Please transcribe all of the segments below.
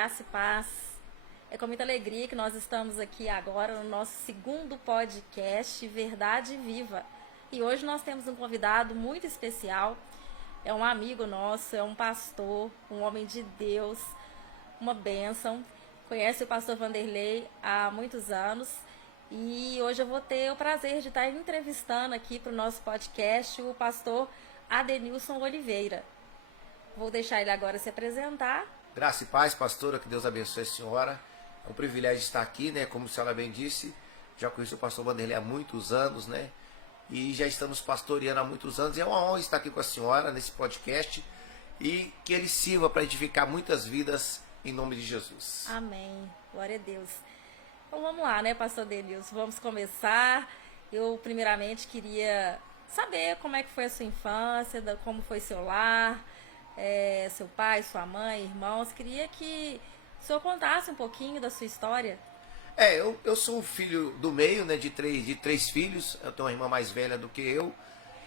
graça e paz. É com muita alegria que nós estamos aqui agora no nosso segundo podcast Verdade Viva. E hoje nós temos um convidado muito especial. É um amigo nosso, é um pastor, um homem de Deus, uma bênção. Conhece o pastor Vanderlei há muitos anos. E hoje eu vou ter o prazer de estar entrevistando aqui para o nosso podcast o pastor Adenilson Oliveira. Vou deixar ele agora se apresentar. Graça e paz, pastora, que Deus abençoe a senhora. É um privilégio estar aqui, né? Como a senhora bem disse, já conheço o pastor Vanderlei há muitos anos, né? E já estamos pastoreando há muitos anos. E é uma honra estar aqui com a senhora nesse podcast e que ele sirva para edificar muitas vidas em nome de Jesus. Amém. Glória a Deus. Então vamos lá, né, pastor Denilson? Vamos começar. Eu primeiramente queria saber como é que foi a sua infância, como foi seu lar, seu pai, sua mãe, irmãos. Queria que o senhor contasse um pouquinho da sua história. Eu sou o filho do meio, né, de três filhos. Eu tenho uma irmã mais velha do que eu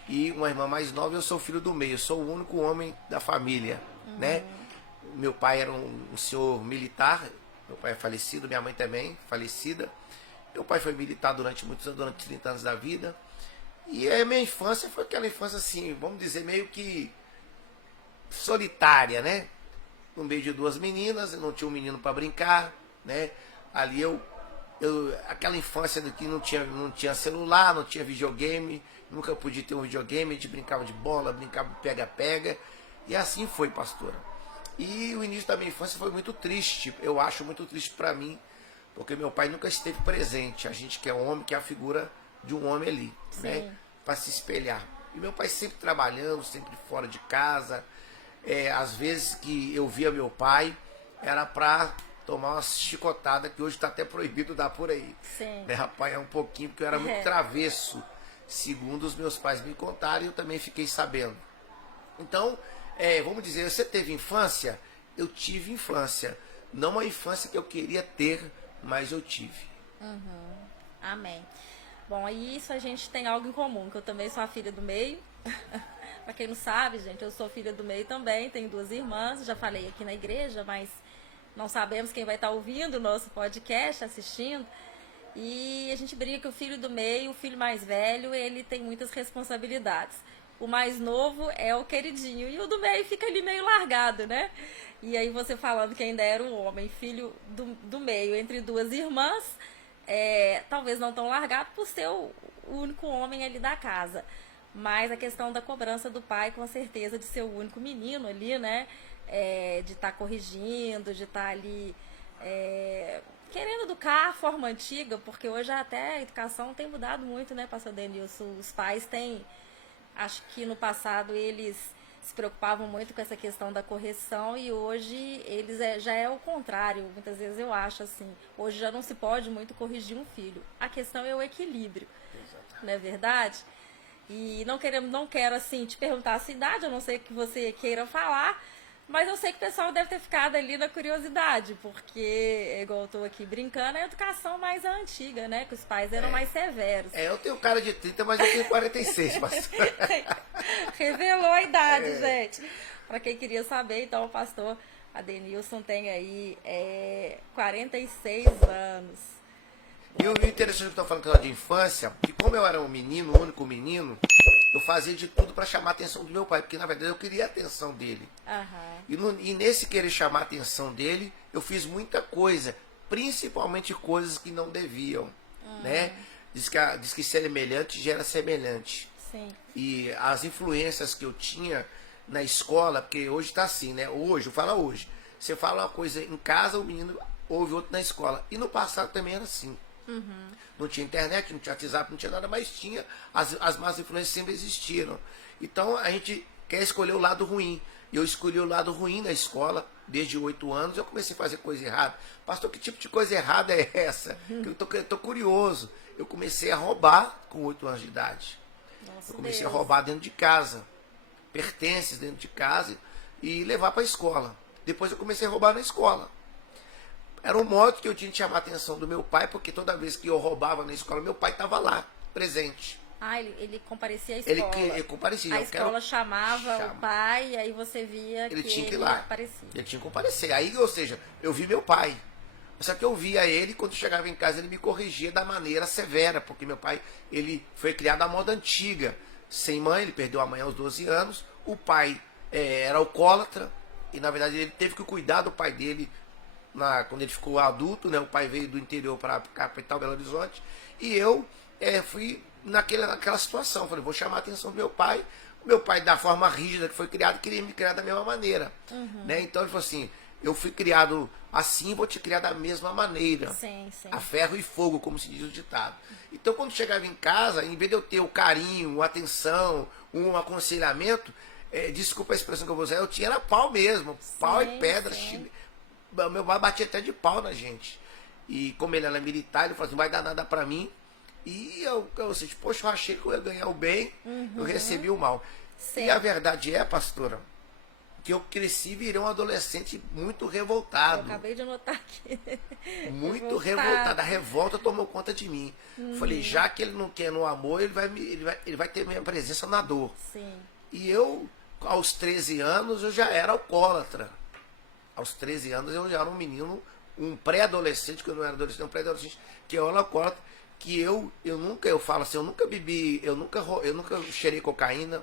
e uma irmã mais nova. Eu sou o filho do meio, eu sou o único homem da família, né? Meu pai era um senhor militar. Meu pai é falecido, minha mãe também, falecida. Meu pai foi militar durante muitos anos, durante 30 anos da vida. E a minha infância foi aquela infância assim, vamos dizer, meio que solitária, né? No meio de duas meninas, não tinha um menino para brincar, né? Ali aquela infância de que não tinha celular, não tinha videogame, nunca podia ter um videogame, a gente brincava de bola, brincava de pega-pega. E assim foi, pastora. E o início da minha infância foi muito triste, eu acho muito triste para mim, porque meu pai nunca esteve presente. A gente que é homem, que é a figura de um homem ali, né? Para se espelhar. E meu pai sempre trabalhando, sempre fora de casa. Às vezes que eu via meu pai, era para tomar uma chicotada, que hoje está até proibido dar por aí. Sim. Né, rapaz, um pouquinho, porque eu era muito travesso, segundo os meus pais me contaram, e eu também fiquei sabendo. Então, vamos dizer, você teve infância? Eu tive infância. Não uma infância que eu queria ter, mas eu tive. Amém. Bom, aí isso a gente tem algo em comum, que eu também sou a filha do meio. Para quem não sabe, gente, eu sou filha do meio também, tenho duas irmãs, já falei aqui na igreja, mas não sabemos quem vai estar ouvindo o nosso podcast, assistindo. E a gente brinca que o filho do meio, o filho mais velho, ele tem muitas responsabilidades. O mais novo é o queridinho e o do meio fica ali meio largado, né? E aí você falando que ainda era um homem, filho do meio, entre duas irmãs, talvez não tão largado por ser o único homem ali da casa. Mas a questão da cobrança do pai, com certeza, de ser o único menino ali, né? De estar corrigindo, de estar ali querendo educar a forma antiga, porque hoje até a educação tem mudado muito, né, pastor Denilson? Os pais têm, acho que no passado eles se preocupavam muito com essa questão da correção e hoje eles já é o contrário. Muitas vezes eu acho assim, hoje já não se pode muito corrigir um filho. A questão é o equilíbrio, não é verdade? E não quero assim te perguntar a sua idade, eu não sei o que você queira falar, mas eu sei que o pessoal deve ter ficado ali na curiosidade, porque, igual eu tô aqui brincando, é a educação mais antiga, né? Que os pais eram mais severos. Eu tenho cara de 30, mas eu tenho 46, pastor. Revelou a idade, gente. Para quem queria saber, então o pastor Adenilson tem aí 46 anos. E o interessante que eu estou falando de infância, que como eu era um menino, o único menino, eu fazia de tudo para chamar a atenção do meu pai, porque na verdade eu queria a atenção dele. E nesse querer chamar a atenção dele, eu fiz muita coisa, principalmente coisas que não deviam, né? Diz que semelhante gera semelhante. Sim. E as influências que eu tinha na escola, porque hoje está assim, né? Hoje, fala hoje. Você fala uma coisa em casa, o menino ouve outra na escola. E no passado também era assim. Não tinha internet, não tinha WhatsApp, não tinha nada, mas tinha. As más influências sempre existiram. Então a gente quer escolher o lado ruim. Eu escolhi o lado ruim na escola, desde 8 anos, eu comecei a fazer coisa errada. Pastor, que tipo de coisa errada é essa? Eu tô curioso. Eu comecei a roubar com 8 anos de idade. Nossa, Eu comecei Deus. a roubar dentro de casa, pertences dentro de casa e levar para a escola. Depois eu comecei a roubar na escola. Era um modo que eu tinha de chamar a atenção do meu pai, porque toda vez que eu roubava na escola, meu pai estava lá, presente. Ah, ele comparecia à Ele, escola. ele comparecia. A escola chamava o pai e aí você via ele que tinha que ir ele lá. aparecia. Ele tinha que comparecer. Aí, ou seja, eu vi meu pai. Só que eu via ele, quando chegava em casa, ele me corrigia da maneira severa, porque meu pai, ele foi criado à moda antiga. Sem mãe, ele perdeu a mãe aos 12 anos. O pai era alcoólatra, e na verdade ele teve que cuidar do pai dele quando ele ficou adulto, né? O pai veio do interior para a capital, Belo Horizonte, e eu fui naquela situação. Falei, vou chamar a atenção do meu pai. Meu pai, da forma rígida que foi criado, queria me criar da mesma maneira. Né? Então ele falou assim, eu fui criado assim, vou te criar da mesma maneira. Sim, sim. A ferro e fogo, como se diz o ditado. Então, quando chegava em casa, em vez de eu ter o carinho, a atenção, um aconselhamento, desculpa a expressão que eu vou usar, eu tinha era pau mesmo. Pau e pedra. Meu pai batia até de pau na gente. E como ele era militar, ele falou assim, não vai dar nada pra mim. E eu disse, poxa, eu achei que eu ia ganhar o bem, eu recebi o mal. Sim. E a verdade é, pastora, que eu cresci e virei um adolescente muito revoltado. Eu acabei de anotar aqui. Muito revoltado. A revolta tomou conta de mim. Falei, já que ele não quer no amor, ele vai ter minha presença na dor. Sim. E eu, aos 13 anos, eu já era alcoólatra. Aos 13 anos eu já era um menino, um pré-adolescente, que eu não era adolescente, um pré-adolescente, que eu era alcoólatra, que eu falo assim, eu nunca bebi, eu nunca cheirei cocaína,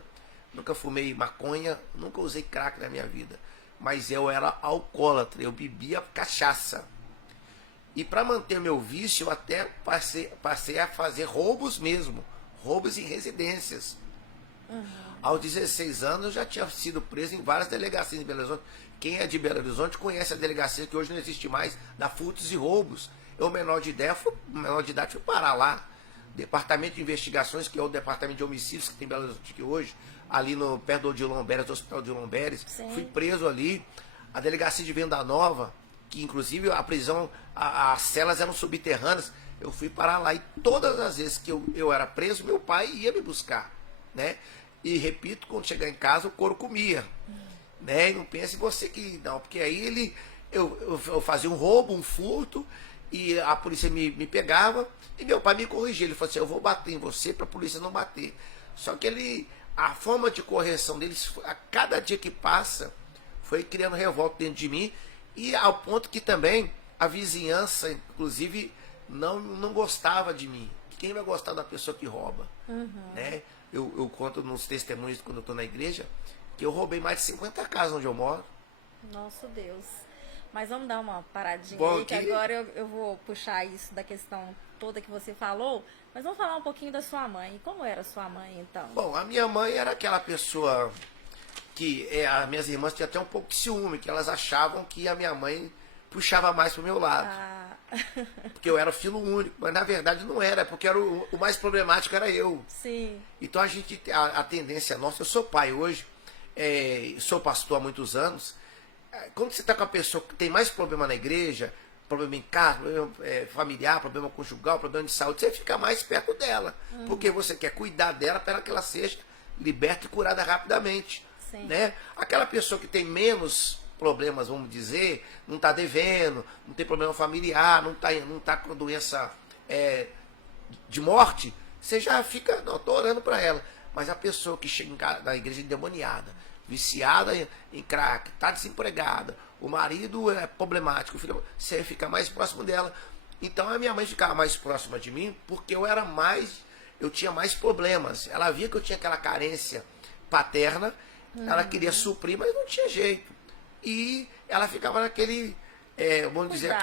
nunca fumei maconha, nunca usei crack na minha vida. Mas eu era alcoólatra, eu bebia cachaça. E para manter meu vício, eu até passei a fazer roubos mesmo. Roubos em residências. Aos 16 anos, eu já tinha sido preso em várias delegacias em Belo Horizonte. Quem é de Belo Horizonte conhece a delegacia que hoje não existe mais, da Furtos e Roubos. Eu, menor de idade, fui parar lá. Departamento de Investigações, que é o departamento de homicídios que tem em Belo Horizonte aqui hoje, ali perto do Odilon Beres, do Hospital Odilon Beres. Fui preso ali. A delegacia de Venda Nova, que inclusive a prisão, as celas eram subterrâneas. Eu fui parar lá e todas as vezes que eu era preso, meu pai ia me buscar, né? E repito, quando chegar em casa, o couro comia, né? E não pense você que não, porque aí eu fazia um roubo, um furto, e a polícia me pegava e meu pai me corrigia. Ele falou assim, eu vou bater em você para a polícia não bater. Só que a forma de correção deles, a cada dia que passa, foi criando revolta dentro de mim, e ao ponto que também a vizinhança, inclusive, não gostava de mim. Quem vai gostar da pessoa que rouba? Né? Eu conto nos testemunhos quando eu estou na igreja, que eu roubei mais de 50 casas onde eu moro. Nosso Deus. Mas vamos dar uma paradinha Bom, aí, que agora eu vou puxar isso da questão toda que você falou, mas vamos falar um pouquinho da sua mãe. Como era a sua mãe, então? Bom, a minha mãe era aquela pessoa que as minhas irmãs tinham até um pouco de ciúme, que elas achavam que a minha mãe puxava mais pro meu lado. Porque eu era o filho único, mas na verdade não era, porque o mais problemático era eu. Sim. Então a tendência nossa, eu sou pai hoje, sou pastor há muitos anos. Quando você está com a pessoa que tem mais problema na igreja, problema em casa, problema familiar, problema conjugal, problema de saúde, você fica mais perto dela. Porque você quer cuidar dela para que ela seja liberta e curada rapidamente. Sim. Né? Aquela pessoa que tem menos problemas, vamos dizer, não está devendo, não tem problema familiar, não tá com doença de morte, você já fica, não, estou orando para ela. Mas a pessoa que chega na igreja endemoniada, viciada em crack, está desempregada, o marido é problemático, você fica mais próximo dela. Então a minha mãe ficava mais próxima de mim porque eu tinha mais problemas. Ela via que eu tinha aquela carência paterna, ela queria suprir, mas não tinha jeito. E ela ficava naquele, vamos dizer,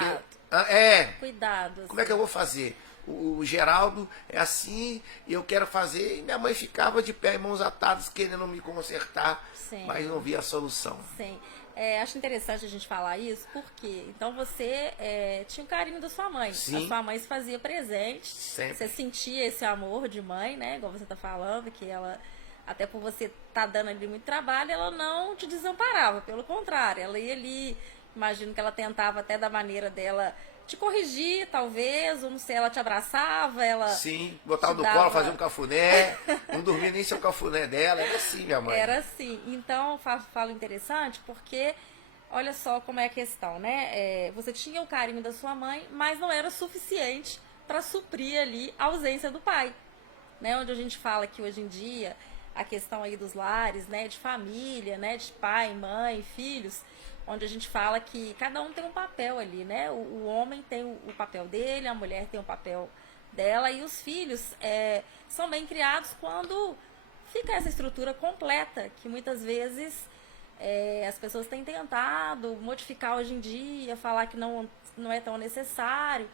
Cuidado. Como é que eu vou fazer? O Geraldo é assim, e eu quero fazer, e minha mãe ficava de pé e mãos atadas, querendo me consertar, Sim. mas não via a solução. Sim. Acho interessante a gente falar isso, porque então você tinha o carinho da sua mãe. Sim. A sua mãe se fazia presente. Sempre. Você sentia esse amor de mãe, né? Igual você está falando, que ela, até por você estar dando ali muito trabalho, ela não te desamparava. Pelo contrário, ela ia ali, imagino que ela tentava até da maneira dela te corrigir, talvez, ou não sei, ela te abraçava, ela... Sim, botava no colo, fazia um cafuné, não dormia nem sem o cafuné dela, era assim minha mãe. Era assim. Então, falo interessante porque, olha só como é a questão, né? Você tinha o carinho da sua mãe, mas não era suficiente para suprir ali a ausência do pai. né? Onde a gente fala que hoje em dia a questão aí dos lares, né? De família, né? De pai, mãe, filhos, onde a gente fala que cada um tem um papel ali, né? O homem tem o papel dele, a mulher tem o papel dela e os filhos são bem criados quando fica essa estrutura completa, que muitas vezes as pessoas têm tentado modificar hoje em dia, falar que não é tão necessário,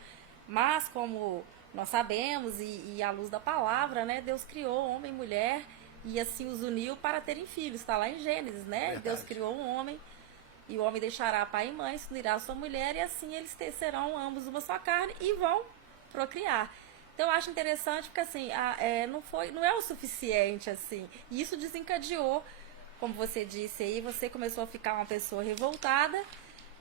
mas como nós sabemos, e à luz da palavra, né, Deus criou homem e mulher e assim os uniu para terem filhos, está lá em Gênesis, né? Verdade. Deus criou um homem e o homem deixará pai e mãe, se unirá a sua mulher e assim eles serão ambos uma só carne e vão procriar. Então eu acho interessante porque assim, não é o suficiente assim. E isso desencadeou, como você disse aí, você começou a ficar uma pessoa revoltada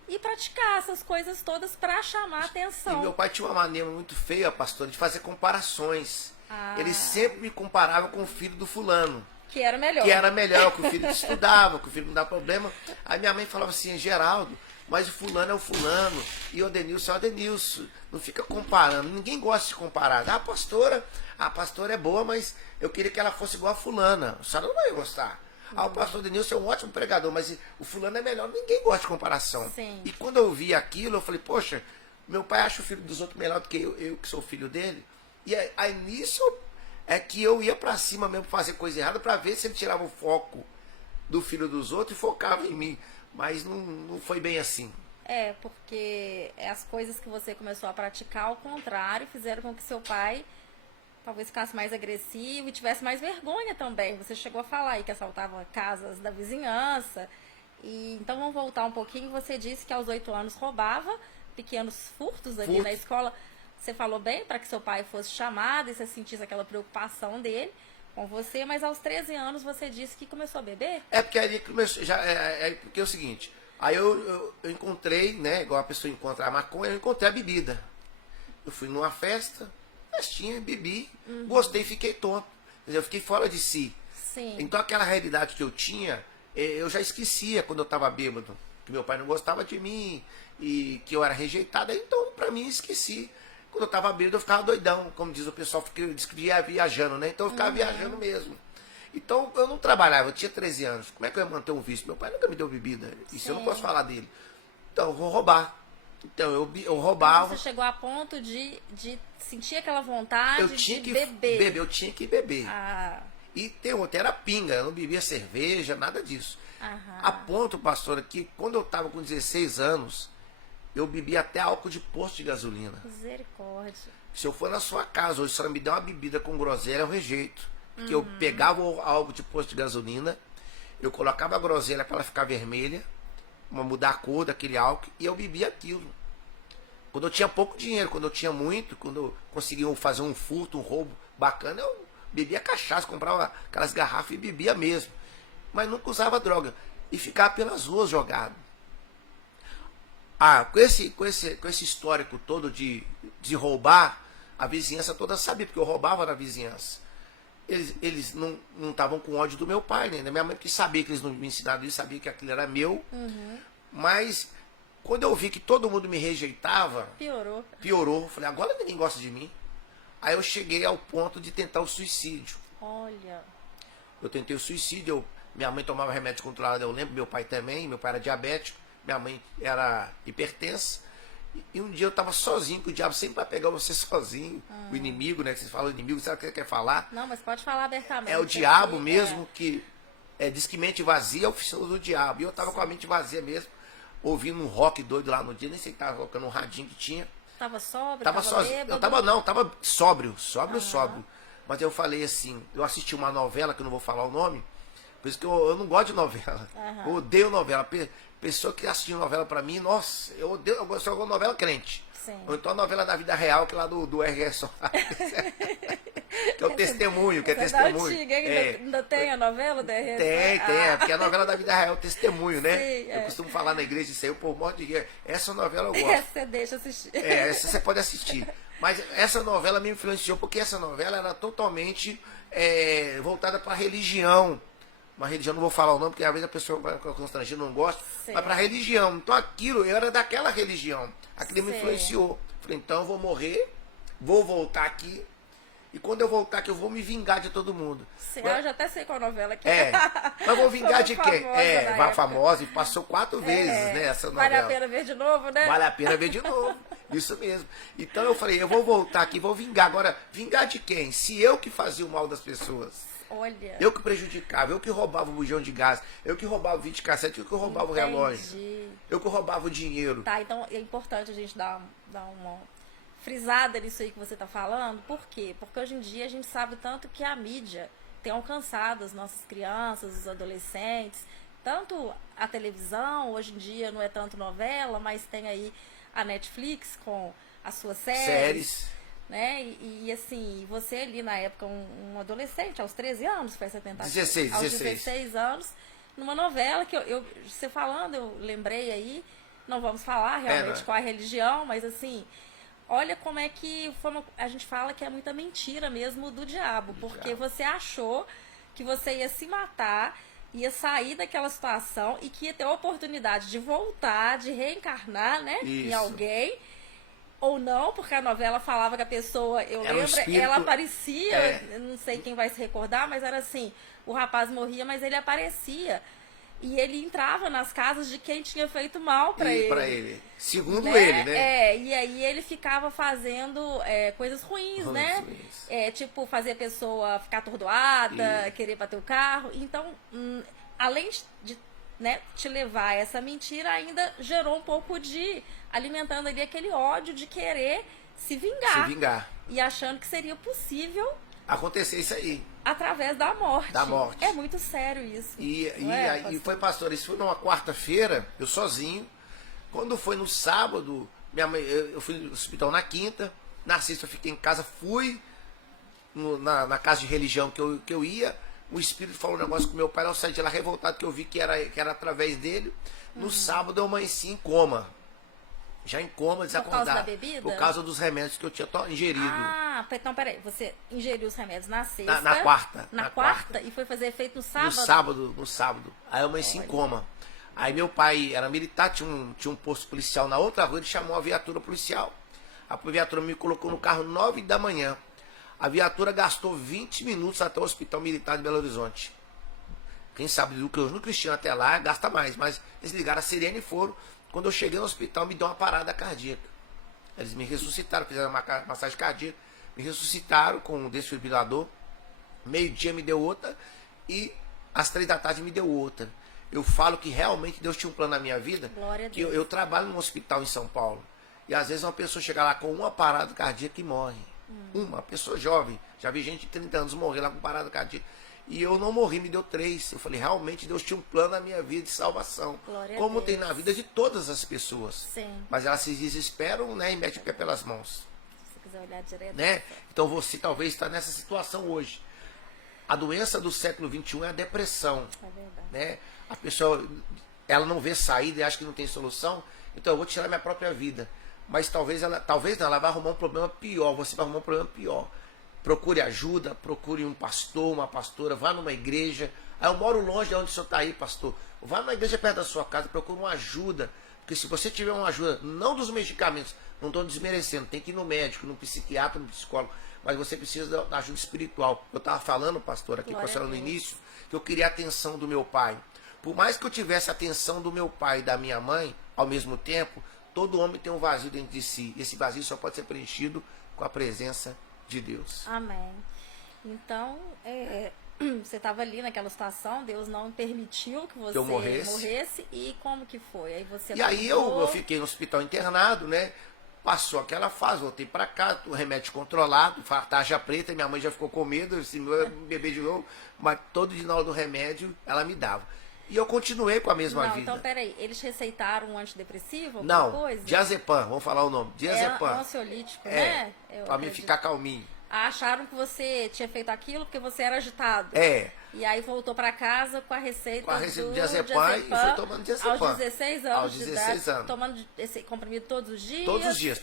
e praticar essas coisas todas para chamar a E atenção. meu pai tinha uma maneira muito feia, pastor, de fazer comparações. Ah. Ele sempre me comparava com o filho do fulano. Que era melhor. Que era melhor, que o filho estudava, que o filho não dava problema. Aí minha mãe falava assim, Geraldo, mas o fulano é o fulano, e o Adenilson é o Adenilson. Não fica comparando, ninguém gosta de comparar. A pastora é boa, mas eu queria que ela fosse igual a fulana. A senhora não vai gostar. O pastor Adenilson é um ótimo pregador, mas o fulano é melhor. Ninguém gosta de comparação. Sim. E quando eu vi aquilo, eu falei, poxa, meu pai acha o filho dos outros melhor do que eu que sou filho dele. E aí nisso é que eu ia pra cima mesmo fazer coisa errada pra ver se ele tirava o foco do filho dos outros e focava em mim. Mas não foi bem assim. Porque as coisas que você começou a praticar, ao contrário, fizeram com que seu pai talvez ficasse mais agressivo e tivesse mais vergonha também. Você chegou a falar aí que assaltava casas da vizinhança. E então vamos voltar um pouquinho. Você disse que aos 8 anos roubava pequenos furtos ali na escola. Você falou bem para que seu pai fosse chamado e você sentisse aquela preocupação dele com você, mas aos 13 anos você disse que começou a beber? Porque ali começou, porque é o seguinte, aí eu encontrei, né, igual a pessoa encontra a maconha, eu encontrei a bebida. Eu fui numa festinha, bebi, gostei, fiquei tonto. Eu fiquei fora de si. Sim. Então aquela realidade que eu tinha, eu já esquecia quando eu estava bêbado, que meu pai não gostava de mim e que eu era rejeitado, então pra mim esqueci. Quando eu estava bêbado eu ficava doidão, como diz o pessoal, diz que ia viajando, né? Então eu ficava viajando mesmo. Então eu não trabalhava, eu tinha 13 anos. Como é que eu ia manter um vício? Meu pai nunca me deu bebida, isso eu não posso falar dele. Então eu vou roubar. Então eu roubava. Então, você chegou a ponto de sentir aquela vontade eu tinha de que beber. Eu tinha que beber. Ah. E tem outra, era pinga, eu não bebia cerveja, nada disso. Aham. A ponto, pastora, que quando eu estava com 16 anos, eu bebia até álcool de posto de gasolina. Misericórdia. Se eu for na sua casa hoje, se ela me der uma bebida com groselha, eu rejeito. Porque eu pegava o álcool de posto de gasolina, eu colocava a groselha para ela ficar vermelha, mudar a cor daquele álcool, e eu bebia aquilo. Quando eu tinha pouco dinheiro, quando eu tinha muito, quando eu conseguia fazer um furto, um roubo bacana, eu bebia cachaça, comprava aquelas garrafas e bebia mesmo. Mas nunca usava droga. E ficava pelas ruas jogado. Com esse histórico todo de roubar, a vizinhança toda sabia, porque eu roubava na vizinhança. Eles não estavam com ódio do meu pai, né? Da minha mãe, porque sabia que eles não me ensinaram isso, sabia que aquilo era meu. Mas quando eu vi que todo mundo me rejeitava, piorou. Falei, agora ninguém gosta de mim. Aí eu cheguei ao ponto de tentar o suicídio. Olha. Eu tentei o suicídio, minha mãe tomava remédio controlado, eu lembro, meu pai também, meu pai era diabético, minha mãe era hipertensa. E um dia eu estava sozinho, que o diabo sempre vai pegar você sozinho, o inimigo, né? Que vocês falam inimigo, sabe o que ele quer falar? Não, mas pode falar abertamente. É o diabo mesmo, que diz que mente vazia é oficina do diabo. E eu estava com a mente vazia mesmo, ouvindo um rock doido lá no dia, nem sei que estava colocando um radinho que tinha. Tava sóbrio? Tava sozinho. Bêbado? Tava sóbrio. Mas eu falei assim, eu assisti uma novela, que eu não vou falar o nome, por isso que eu não gosto de novela. Eu odeio novela. Pessoa que assistiu novela pra mim, nossa, eu gosto de novela crente. Sim. Ou então a novela da vida real, que é lá do R.S. que é o testemunho, que é testemunho. Antiga, ainda tem a novela do R.S. Tem, porque a novela da vida real é o testemunho, né? Sim, eu costumo falar na igreja isso aí, o povo morre de rir. Essa novela eu gosto. Essa você deixa assistir. Essa você pode assistir. Mas essa novela me influenciou, porque essa novela era totalmente voltada para a religião. Uma religião, não vou falar o nome, porque às vezes a pessoa vai ficar constrangida, não gosta, mas para a religião. Então aquilo, eu era daquela religião. Aquilo me influenciou. Falei, então eu vou morrer, vou voltar aqui E quando eu voltar aqui, eu vou me vingar de todo mundo. Sim, eu já até sei qual novela que É, mas vou vingar de quem? Famosa Famosa e passou 4 vezes, né, essa novela. Vale a pena ver de novo, né? Vale a pena ver de novo. Isso mesmo. Então eu falei, eu vou voltar aqui, vou vingar. Agora, vingar de quem? Se eu que fazia o mal das pessoas. Olha. Eu que prejudicava, eu que roubava o bujão de gás, eu que roubava o videocassete, eu que roubava o relógio. Eu que roubava o dinheiro. Tá, então é importante a gente dar uma frisada nisso aí que você tá falando. Por quê? Porque hoje em dia a gente sabe tanto que a mídia tem alcançado as nossas crianças, os adolescentes. Tanto a televisão, hoje em dia não é tanto novela, mas tem aí a Netflix com as suas séries. Né? E assim, você ali na época, um adolescente, aos 13 anos, faz 70 anos. 16 anos, numa novela que você falando, eu lembrei aí, não vamos falar realmente qual a religião, mas assim, olha como é que a gente fala que é muita mentira mesmo do diabo, porque você achou que você ia se matar, ia sair daquela situação e que ia ter a oportunidade de voltar, de reencarnar, né, em alguém. Ou não, porque a novela falava que a pessoa, ela aparecia, não sei quem vai se recordar, mas era assim, o rapaz morria, mas ele aparecia. E ele entrava nas casas de quem tinha feito mal para ele. Segundo ele, né? E aí ele ficava fazendo coisas ruins, né? Tipo, fazer a pessoa ficar atordoada, querer bater o carro. Então, além de te levar a essa mentira, ainda gerou um pouco de... alimentando ali aquele ódio de querer se vingar. E achando que seria possível acontecer isso aí. Através da morte. Da morte. É muito sério isso. E foi, pastor, isso foi numa quarta-feira, eu sozinho. Quando foi no sábado, minha mãe, eu fui no hospital na quinta, na sexta eu fiquei em casa, fui na casa de religião que eu ia. O espírito falou um negócio com meu pai, eu saí de lá revoltado, que eu vi que era através dele. No sábado eu amanheci em coma. Já em coma, desacordado. Por causa da bebida? Por causa dos remédios que eu tinha ingerido. Ah, então peraí, você ingeriu os remédios na sexta? Na quarta. Na quarta? E foi fazer efeito no sábado? No sábado. Aí eu amanheci em coma. Aí meu pai era militar, tinha um posto policial na outra rua, ele chamou a viatura policial. A viatura me colocou no carro 9 da manhã. A viatura gastou 20 minutos até o Hospital Militar de Belo Horizonte. Quem sabe no Cristiano até lá gasta mais, mas eles ligaram a sirene e foram. Quando eu cheguei no hospital, me deu uma parada cardíaca. Eles me ressuscitaram, fizeram uma massagem cardíaca, me ressuscitaram com um desfibrilador. Meio-dia me deu outra e às 3 da tarde me deu outra. Eu falo que realmente Deus tinha um plano na minha vida. Glória a que Deus. eu trabalho num hospital em São Paulo. E às vezes uma pessoa chega lá com uma parada cardíaca e morre. Uma pessoa jovem. Já vi gente de 30 anos morrer lá com parada cardíaca. E eu não morri, me deu 3. Eu falei, realmente Deus tinha um plano na minha vida de salvação. Glória como a Deus. tem na vida de todas as pessoas. Sim. Mas elas se desesperam, né, e metem o pé pelas mãos. Se você quiser olhar direto. Né? Então você talvez está nessa situação hoje. A doença do século XXI é a depressão. É verdade. Né? A pessoa, ela não vê saída e acha que não tem solução. Então eu vou tirar minha própria vida. Mas talvez ela vai arrumar um problema pior. Você vai arrumar um problema pior. Procure ajuda, procure um pastor, uma pastora, vá numa igreja. Aí eu moro longe de onde o senhor está aí, pastor. Vá numa igreja perto da sua casa, procure uma ajuda. Porque se você tiver uma ajuda, não dos medicamentos, não estou desmerecendo, tem que ir no médico, no psiquiatra, no psicólogo, mas você precisa da ajuda espiritual. Eu estava falando, pastor, aqui com a senhora no início, que eu queria a atenção do meu pai. Por mais que eu tivesse a atenção do meu pai e da minha mãe, ao mesmo tempo, todo homem tem um vazio dentro de si. E esse vazio só pode ser preenchido com a presença de Deus. Amém. Então, você estava ali naquela situação, Deus não permitiu que você morresse. E como que foi? Aí você aí eu fiquei no hospital internado, né? Passou aquela fase, voltei para cá, o remédio controlado, tarja preta, minha mãe já ficou com medo, esse meu bebê de novo, mas todo dia na hora do remédio ela me dava. E eu continuei com a mesma vida. Então, peraí, eles receitaram um antidepressivo? Não, coisa? diazepam, vamos falar o nome. Diazepam. É um ansiolítico, né? Pra mim ficar calminho. Acharam que você tinha feito aquilo porque você era agitado. E aí voltou para casa com a receita do diazepam e foi tomando diazepam. Aos 16 anos. Aos 16 anos. Tomando esse comprimido todos os dias? Todos os dias.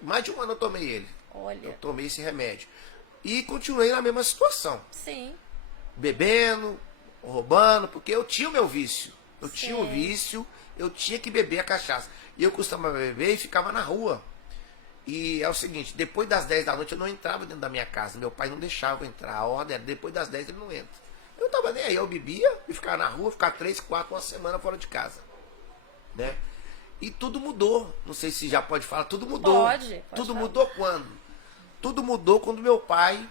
Mais de um ano eu tomei ele. Olha. Eu tomei esse remédio. E continuei na mesma situação. Sim. Bebendo, roubando, porque eu tinha o meu vício. Eu tinha o vício, eu tinha que beber a cachaça. E eu costumava beber e ficava na rua. E é o seguinte, depois das 10 da noite eu não entrava dentro da minha casa. Meu pai não deixava eu entrar. A ordem era, depois das 10 ele não entra. Eu tava nem aí, eu bebia e ficava na rua, ficava 3, 4, uma semana fora de casa. Né? E tudo mudou. Não sei se já pode falar, tudo mudou. Pode tudo falar. mudou quando? Tudo mudou quando meu pai,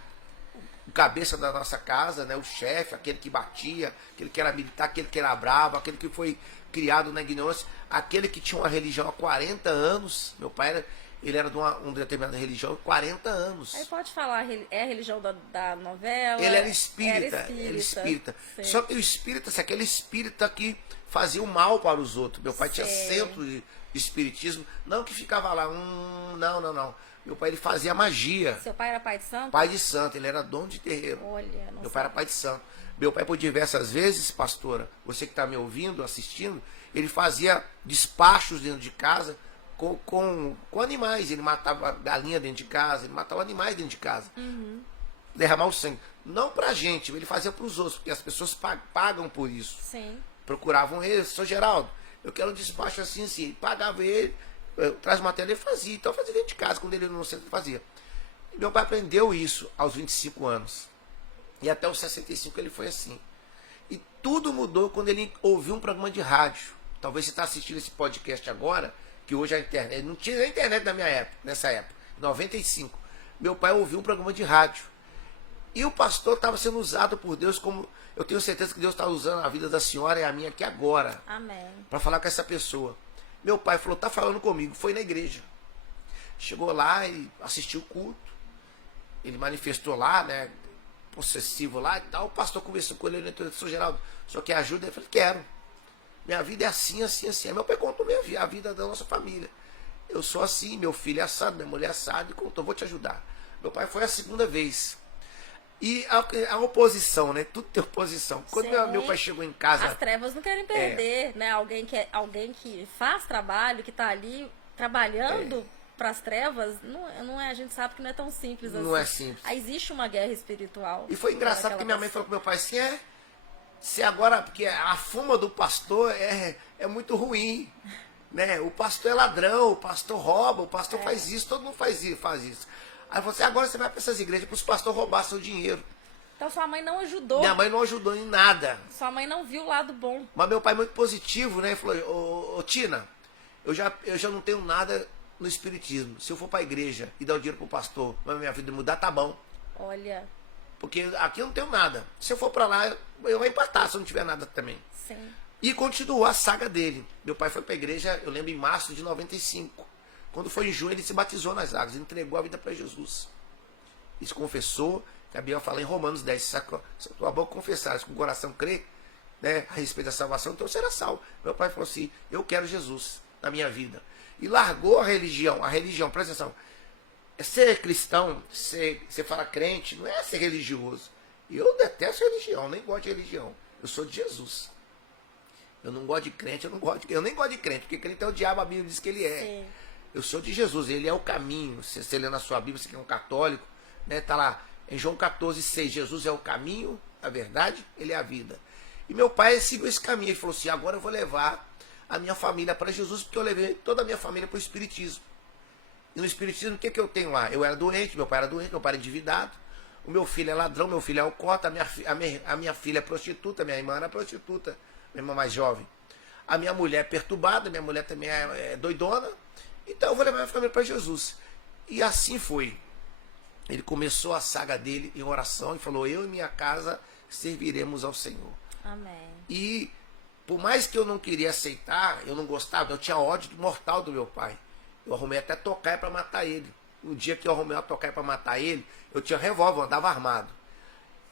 o cabeça da nossa casa, né, o chefe, aquele que batia, aquele que era militar, aquele que era bravo, aquele que foi criado na ignorância, aquele que tinha uma religião há 40 anos. Meu pai era, ele era de uma determinada religião há 40 anos. Aí pode falar, é a religião da novela? Ele era espírita. Era Ele espírita. Sim. Só que o espírita, se aquele espírita que fazia o mal para os outros. Meu pai tinha Sim. centro de espiritismo, não que ficava lá, não. Meu pai ele fazia magia. Seu pai era pai de santo? Pai de santo, ele era dono de terreiro. Olha, não Meu pai era pai de santo. Meu pai, por diversas vezes, pastora, você que está me ouvindo, assistindo, ele fazia despachos dentro de casa com animais. Ele matava galinha dentro de casa, ele matava animais dentro de casa. Derramar o sangue. Não pra gente, ele fazia para os outros, porque as pessoas pagam por isso. Sim. Procuravam ele, Sr. Geraldo, eu quero um despacho assim, assim. Pagava ele, traz matéria, ele fazia. Então fazia dentro de casa, quando ele não centro fazia. E meu pai aprendeu isso aos 25 anos. E até os 65 ele foi assim. E tudo mudou quando ele ouviu um programa de rádio. Talvez você está assistindo esse podcast agora, que hoje a internet, não tinha nem internet na minha época, nessa época, 95. Meu pai ouviu um programa de rádio. E o pastor estava sendo usado por Deus como... Eu tenho certeza que Deus está usando a vida da senhora e a minha aqui agora. Amém. Para falar com essa pessoa. Meu pai falou, tá falando comigo. Foi na igreja. Chegou lá e assistiu o culto. Ele manifestou lá, né? Possessivo lá e tal. O pastor conversou com ele. Ele disse, Sr. Geraldo, o senhor quer ajuda? Eu falei, quero. Minha vida é assim, assim, assim. Aí meu pai contou a vida da nossa família. Eu sou assim, meu filho é assado, minha mulher é assado. E contou, vou te ajudar. Meu pai foi a segunda vez. E a oposição, né? Tudo tem oposição. Quando meu pai chegou em casa... As trevas não querem perder, né? Alguém que faz trabalho, que está ali trabalhando para as trevas, não é, a gente sabe que não é tão simples assim. Não é simples. Aí existe uma guerra espiritual. E foi engraçado que minha mãe falou pro meu pai assim, se agora, porque a fama do pastor é muito ruim, né? O pastor é ladrão, o pastor rouba, o pastor faz isso, todo mundo faz isso. Aí você agora você vai para essas igrejas para os pastores roubar seu dinheiro. Então sua mãe não ajudou. Minha mãe não ajudou em nada. Sua mãe não viu o lado bom. Mas meu pai muito positivo, né? Ele falou, ô Tina, eu já não tenho nada no espiritismo. Se eu for para a igreja e dar o dinheiro pro pastor, mas minha vida mudar, tá bom. Olha. Porque aqui eu não tenho nada. Se eu for para lá, eu vou empatar se eu não tiver nada também. Sim. E continuou a saga dele. Meu pai foi para a igreja, eu lembro, em março de 95. Quando foi em junho, ele se batizou nas águas, entregou a vida para Jesus. Ele se confessou, que a Bíblia fala em Romanos 10, se a tua boca confessar, se com o coração crer, né, a respeito da salvação, então será salvo. Meu pai falou assim, eu quero Jesus na minha vida. E largou a religião, presta atenção. Ser cristão, você fala crente, não é ser religioso. Eu detesto religião, nem gosto de religião. Eu sou de Jesus. Eu não gosto de crente, eu nem gosto de crente, porque crente é o diabo, a Bíblia diz que ele é. Sim. Eu sou de Jesus, ele é o caminho. Você lê na sua Bíblia, você que é um católico, né? Tá lá em João 14,6, Jesus é o caminho, a verdade, ele é a vida. E meu pai seguiu esse caminho, ele falou assim, agora eu vou levar a minha família para Jesus, porque eu levei toda a minha família para o Espiritismo. E no Espiritismo, o que eu tenho lá? Eu era doente, meu pai era doente, meu pai era endividado, o meu filho é ladrão, meu filho é alcoólatra, a minha filha é prostituta, minha irmã era prostituta, minha irmã mais jovem. A minha mulher é perturbada, minha mulher também é doidona. Então eu vou levar minha família para Jesus. E assim foi. Ele começou a saga dele em oração e falou, eu e minha casa serviremos ao Senhor. Amém. E por mais que eu não queria aceitar, eu não gostava, eu tinha ódio mortal do meu pai. Eu arrumei até tocaia para matar ele. No dia que eu arrumei a tocaia para matar ele, eu tinha revólver, eu andava armado.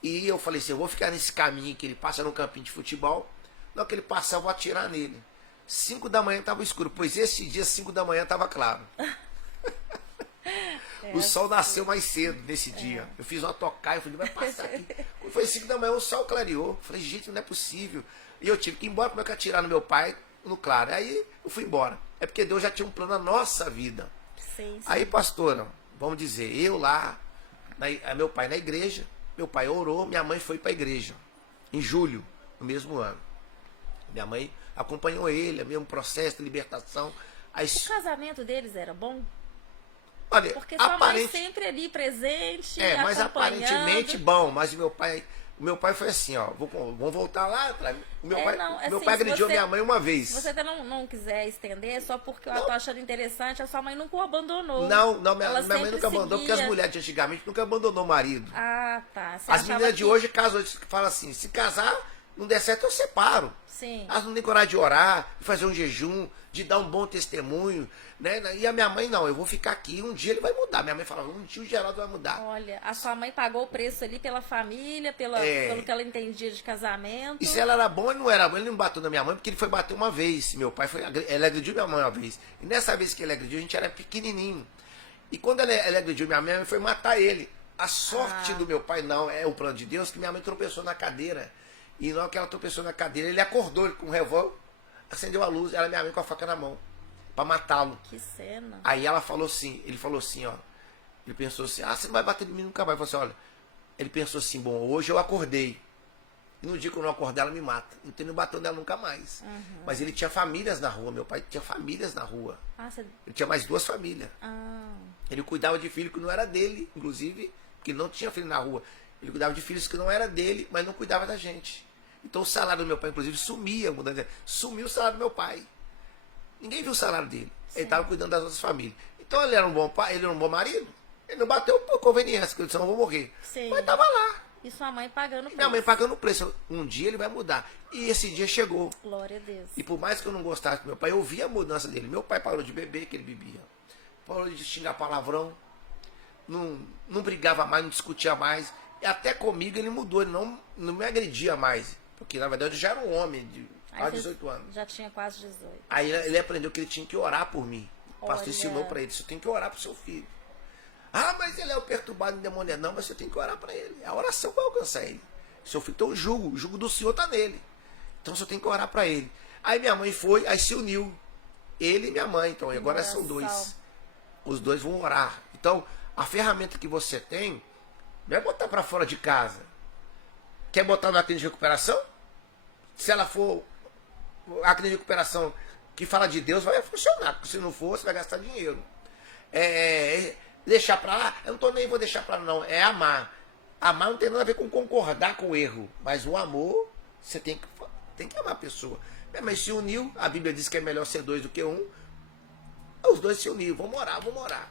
E eu falei assim, eu vou ficar nesse caminho que ele passa no campinho de futebol. Na hora que ele passar, eu vou atirar nele. 5 da manhã estava escuro, pois esse dia, 5 da manhã, estava claro. O sol nasceu mais cedo nesse dia. Eu fiz uma tocaia, eu falei, vai passar aqui. Quando foi 5 da manhã, o sol clareou. Eu falei, gente, não é possível. E eu tive que ir embora, como é que eu atirar no meu pai no claro? Aí eu fui embora. É porque Deus já tinha um plano na nossa vida. Sim. Aí, pastora, vamos dizer, eu lá, meu pai na igreja, meu pai orou, minha mãe foi para a igreja, em julho, no mesmo ano. Minha mãe acompanhou ele, é mesmo processo de libertação. O casamento deles era bom? Olha, Porque sua mãe sempre ali presente, mas acompanhando. aparentemente bom, mas o meu pai foi assim, ó, vamos voltar lá atrás. O meu pai, não, meu assim, pai se agrediu você- minha mãe uma vez. Se você até não quiser estender, é só porque eu Não. tô achando interessante, a sua mãe nunca o abandonou. Não, minha Ela mãe sempre nunca abandonou, porque as seguia. mulheres de antigamente nunca abandonou o marido. Ah, tá. Você As achava meninas de que- hoje casam, falam assim, se casar, não der certo, eu separo. Sim. Elas não têm coragem de orar, de fazer um jejum, de dar um bom testemunho, né? E a minha mãe, não, eu vou ficar aqui, um dia ele vai mudar. Minha mãe falava, um dia o Geraldo vai mudar. Olha, a sua mãe pagou o preço ali pela família, pelo que ela entendia de casamento. E se ela era boa, ele não era bom, ele não bateu na minha mãe, porque ele foi bater uma vez. Meu pai ele agrediu minha mãe uma vez. E nessa vez que ele agrediu, a gente era pequenininho. E quando ele agrediu minha mãe foi matar ele. A sorte do meu pai, não, é o plano de Deus, que minha mãe tropeçou na cadeira. E na hora que ela tropeçou na cadeira, ele acordou com um revólver, acendeu a luz, era minha mãe com a faca na mão, pra matá-lo. Que cena. Aí ele falou assim, ó. Ele pensou assim, você não vai bater em mim nunca mais. Ele falou assim, olha. Ele pensou assim, bom, hoje eu acordei. E no dia que eu não acordei, ela me mata. Então ele não bateu nela nunca mais. Mas ele tinha famílias na rua, meu pai tinha famílias na rua. Ele tinha mais 2 famílias. Ele cuidava de filho que não era dele, inclusive, porque ele não tinha filho na rua. Ele cuidava de filhos que não era dele, mas não cuidava da gente. Então o salário do meu pai, inclusive, sumiu o salário do meu pai. Ninguém viu o salário dele. Sim. Ele estava cuidando das outras famílias. Então ele era um bom pai, ele era um bom marido. Ele não bateu por conveniência, porque ele disse, não, eu vou morrer. Sim. Mas estava lá. E sua mãe pagando o preço. Minha mãe pagando o preço. Um dia ele vai mudar. E esse dia chegou. Glória a Deus. E por mais que eu não gostasse do meu pai, eu via a mudança dele. Meu pai parou de beber, que ele bebia. Parou de xingar palavrão. Não brigava mais, não discutia mais. E até comigo ele mudou, ele não me agredia mais. Porque na verdade eu já era um homem de quase 18 anos. Já tinha quase 18. Aí ele aprendeu que ele tinha que orar por mim. O pastor Olha. ensinou para ele, você tem que orar pro seu filho. Ah, mas ele é o perturbado endemoniado. Não, mas você tem que orar para ele. A oração vai alcançar ele. Seu filho tem um jugo, o jugo do Senhor está nele. Então você tem que orar para ele. Aí minha mãe foi, aí se uniu. Ele e minha mãe, então agora Oração. são 2. Os 2 vão orar. Então, a ferramenta que você tem, não é botar para fora de casa. Quer botar na clínica de recuperação? Se ela for a clínica de recuperação que fala de Deus, vai funcionar. Se não for, você vai gastar dinheiro. Deixar para lá, eu não tô nem vou deixar para lá, não. É amar. Amar não tem nada a ver com concordar com o erro. Mas o amor, você tem que amar a pessoa. Mas se uniu, a Bíblia diz que é melhor ser 2 do que 1. Os 2 se uniram, vamos orar.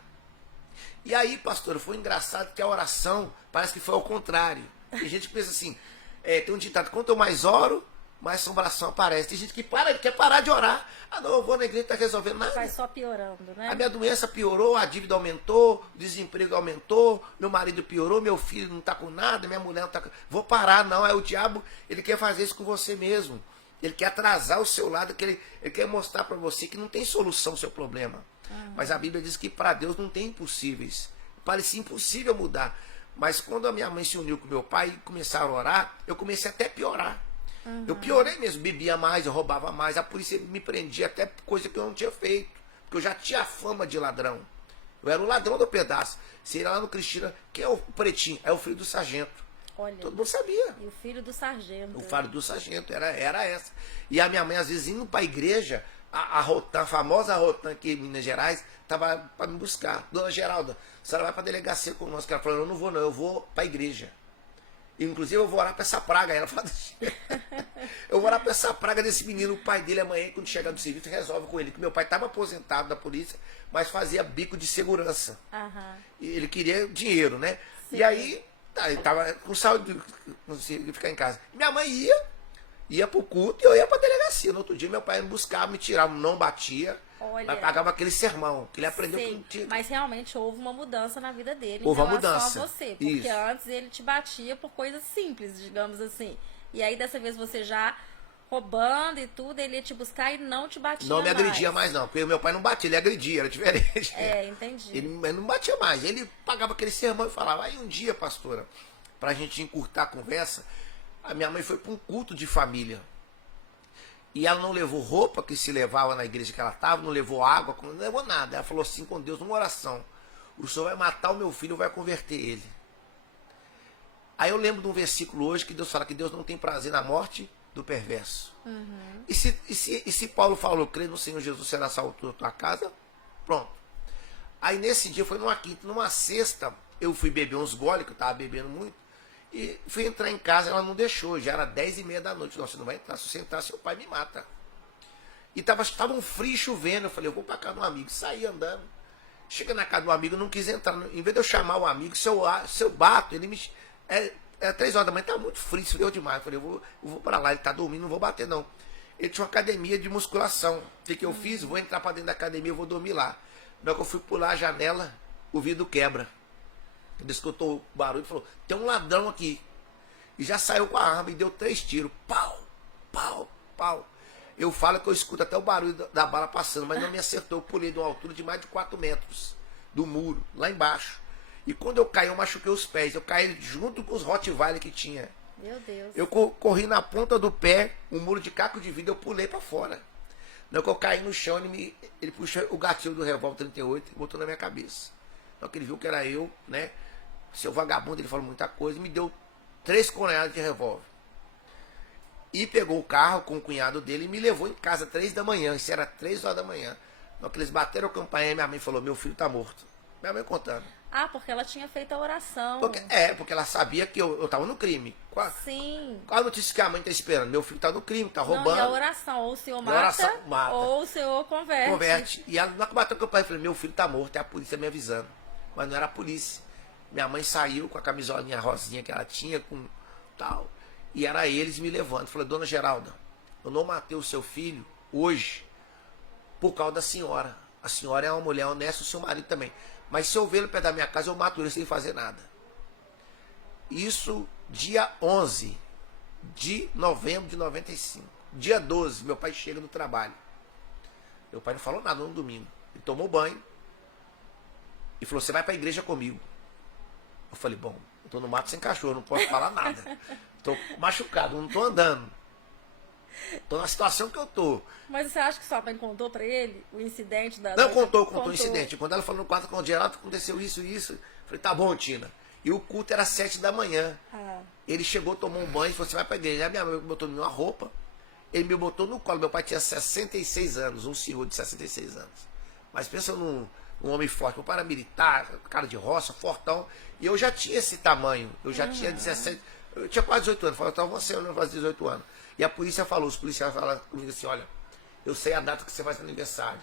E aí, pastor, foi engraçado que a oração parece que foi ao contrário. Tem gente que pensa assim, tem um ditado, quanto eu mais oro, mais assombração aparece. Tem gente que quer parar de orar. Ah, não, eu vou na igreja, não está resolvendo nada. Vai só piorando, né? A minha doença piorou, a dívida aumentou, o desemprego aumentou, meu marido piorou, meu filho não está com nada, minha mulher não está com... Vou parar, não. É o diabo, ele quer fazer isso com você mesmo. Ele quer atrasar o seu lado, ele quer mostrar para você que não tem solução ao seu problema. Mas a Bíblia diz que para Deus não tem impossíveis. Parecia impossível mudar. Mas quando a minha mãe se uniu com meu pai e começaram a orar, eu comecei até a piorar. Eu piorei mesmo, bebia mais, eu roubava mais. A polícia me prendia até por coisa que eu não tinha feito. Porque eu já tinha a fama de ladrão. Eu era o ladrão do pedaço. Você ia lá no Cristina, quem é o pretinho? É o filho do sargento. Olha, Todo mundo sabia. e o filho do sargento. O filho do sargento, era essa. E a minha mãe, às vezes, indo para a igreja, a Rotan, a famosa Rotan aqui em Minas Gerais, estava para me buscar. Dona Geralda, a senhora vai para a delegacia conosco. Ela falou, eu não vou não, eu vou para a igreja. E, inclusive eu vou orar para essa praga. Aí ela falou assim, eu vou orar para essa praga desse menino. O pai dele amanhã, quando chegar do serviço, resolve com ele. Que meu pai estava aposentado da polícia, mas fazia bico de segurança. E ele queria dinheiro, né? Sim. E aí, ele estava com saúde, não conseguia ficar em casa. Minha mãe ia pro culto e eu ia pra delegacia. No outro dia meu pai ia me buscar, me tirava, não batia. Olha. Mas pagava aquele sermão, que ele aprendeu Sim, que tinha. mas realmente houve uma mudança na vida dele Houve em uma relação mudança. a você. Porque Isso. antes ele te batia por coisas simples, digamos assim. E aí dessa vez você já roubando e tudo, ele ia te buscar e não te batia Não me agredia mais não, porque meu pai não batia, ele agredia, era diferente. Entendi. Ele não batia mais, ele pagava aquele sermão e falava. Aí um dia, pastora, pra gente encurtar a conversa, a minha mãe foi para um culto de família. E ela não levou roupa que se levava na igreja que ela estava, não levou água, não levou nada. Ela falou assim com Deus, numa oração, o Senhor vai matar o meu filho, vai converter ele. Aí eu lembro de um versículo hoje que Deus fala que Deus não tem prazer na morte do perverso. E se Paulo falou, crê no Senhor Jesus, será salvo a tua casa? Pronto. Aí nesse dia foi numa quinta, numa sexta, eu fui beber uns goles, que eu tava bebendo muito, e fui entrar em casa, ela não deixou, já era 10h30 da noite. Não, você não vai entrar, se você entrar, seu pai me mata. E tava um frio chovendo, eu falei, eu vou pra casa de um amigo, saí andando. Chega na casa do amigo, não quis entrar. Em vez de eu chamar o amigo, se eu bato, ele me. É 3 horas da manhã, tá muito frio, esfriou demais. Eu falei, eu vou pra lá, ele tá dormindo, não vou bater não. Ele tinha uma academia de musculação. O que eu fiz? Vou entrar pra dentro da academia, eu vou dormir lá. Na hora que eu fui pular a janela, o vidro quebra. Ele escutou o barulho e falou, tem um ladrão aqui. E já saiu com a arma e deu 3 tiros. Pau, pau, pau. Eu falo que eu escuto até o barulho da bala passando, mas não me acertou. Eu pulei de uma altura de mais de 4 metros do muro, lá embaixo. E quando eu caí, eu machuquei os pés. Eu caí junto com os Rottweiler que tinha. Meu Deus. Eu corri na ponta do pé, um muro de caco de vidro, eu pulei pra fora. Na hora que eu caí no chão, ele puxou o gatilho do revólver 38 e botou na minha cabeça. Na hora que ele viu que era eu, né? Seu vagabundo, ele falou muita coisa, me deu 3 coronhadas de revólver. E pegou o carro com o cunhado dele e me levou em casa 3 da manhã. Isso era 3 horas da manhã. Na hora que eles bateram a campainha, minha mãe falou, meu filho tá morto. Minha mãe contando. Ah, porque ela tinha feito a oração. Porque ela sabia que eu tava no crime. Sim. Qual a notícia que a mãe tá esperando? Meu filho tá no crime, tá roubando. Não, e a oração, ou o senhor mata, ou o senhor converte. Converte. E ela, na hora que bateu com o pai, eu falei, meu filho tá morto, é a polícia me avisando. Mas não era a polícia. Minha mãe saiu com a camisolinha rosinha que ela tinha, com tal. E era eles me levando. Eu falei, dona Geralda, eu não matei o seu filho hoje por causa da senhora. A senhora é uma mulher honesta, o seu marido também. Mas se eu ver ele perto da minha casa, eu mato ele sem fazer nada. Isso dia 11 de novembro de 95. Dia 12, meu pai chega no trabalho. Meu pai não falou nada no domingo. Ele tomou banho e falou, você vai para a igreja comigo. Eu falei, bom, eu tô no mato sem cachorro, não posso falar nada. Tô machucado, não tô andando. Tô na situação que eu tô. Mas você acha que sua mãe contou pra ele o incidente da... Não, contou o incidente. Quando ela falou no quarto com o Geraldo, aconteceu isso e isso. Eu falei, tá bom, Tina. E o culto era 7 da manhã. Ah. Ele chegou, tomou um banho e falou, você vai pra igreja. Aí minha mãe botou numa roupa. Ele me botou no colo. Meu pai tinha 66 anos, um senhor de 66 anos. Mas pensa num homem forte. Meu pai era militar, cara de roça, fortão. E eu já tinha esse tamanho. Eu já tinha 17... Eu tinha quase 18 anos. Faltava você, eu não fazia 18 anos. E a polícia falou, os policiais falaram comigo assim, olha, eu sei a data que você faz aniversário.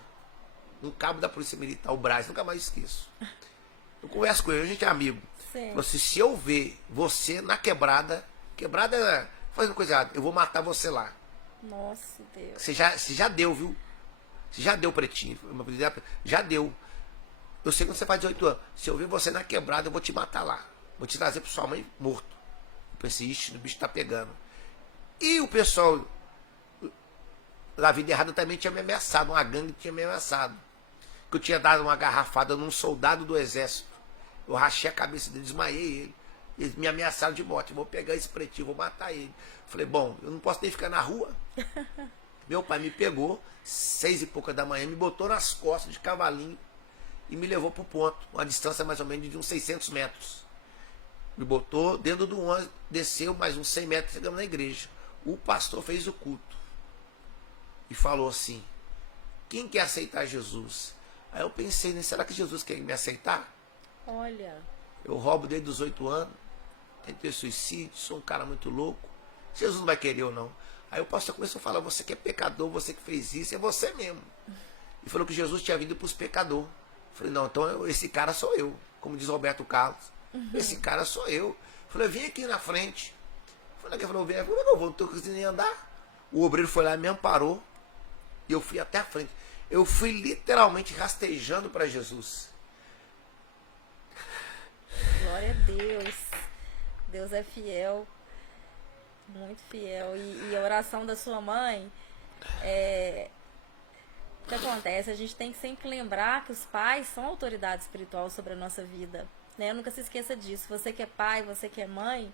Um cabo da polícia militar, o Braz, nunca mais esqueço. Eu converso com ele, a gente é amigo. Sim. Falou assim, se eu ver você na quebrada é fazendo coisa errada, eu vou matar você lá. Nossa, Deus. Você já deu, viu? Você já deu, pretinho. Já deu. Eu sei que você faz 18 anos. Se eu ver você na quebrada, eu vou te matar lá. Vou te trazer pra sua mãe morto. Eu pensei, ixi, o bicho tá pegando. E o pessoal da vida errada também tinha me ameaçado, uma gangue tinha me ameaçado. Que eu tinha dado uma garrafada num soldado do exército. Eu rachei a cabeça dele, desmaiei ele. Eles me ameaçaram de morte, vou pegar esse pretinho, vou matar ele. Falei, bom, eu não posso nem ficar na rua. Meu pai me pegou, 6 e pouca da manhã, me botou nas costas de cavalinho e me levou pro ponto, uma distância mais ou menos de uns 600 metros. Me botou dentro do ônibus, desceu mais uns 100 metros, chegamos na igreja. O pastor fez o culto e falou assim, quem quer aceitar Jesus? Aí eu pensei, né, será que Jesus quer me aceitar? Olha. Eu roubo desde os 8 anos, tentei suicídio, sou um cara muito louco. Jesus não vai querer ou não. Aí o pastor começou a falar, você que é pecador, você que fez isso, é você mesmo. E falou que Jesus tinha vindo para os pecadores. Falei, não, então esse cara sou eu, como diz Roberto Carlos. Esse cara sou eu. Falei, vem aqui na frente. Falei, que falou, vem, como é que eu vou? Não estou conseguindo andar. O obreiro foi lá e me amparou. E eu fui até a frente. Eu fui literalmente rastejando para Jesus. Glória a Deus. Deus é fiel. Muito fiel. E a oração da sua mãe, o que acontece? A gente tem que sempre lembrar que os pais são autoridade espiritual sobre a nossa vida. Né? Nunca se esqueça disso. Você que é pai, você que é mãe,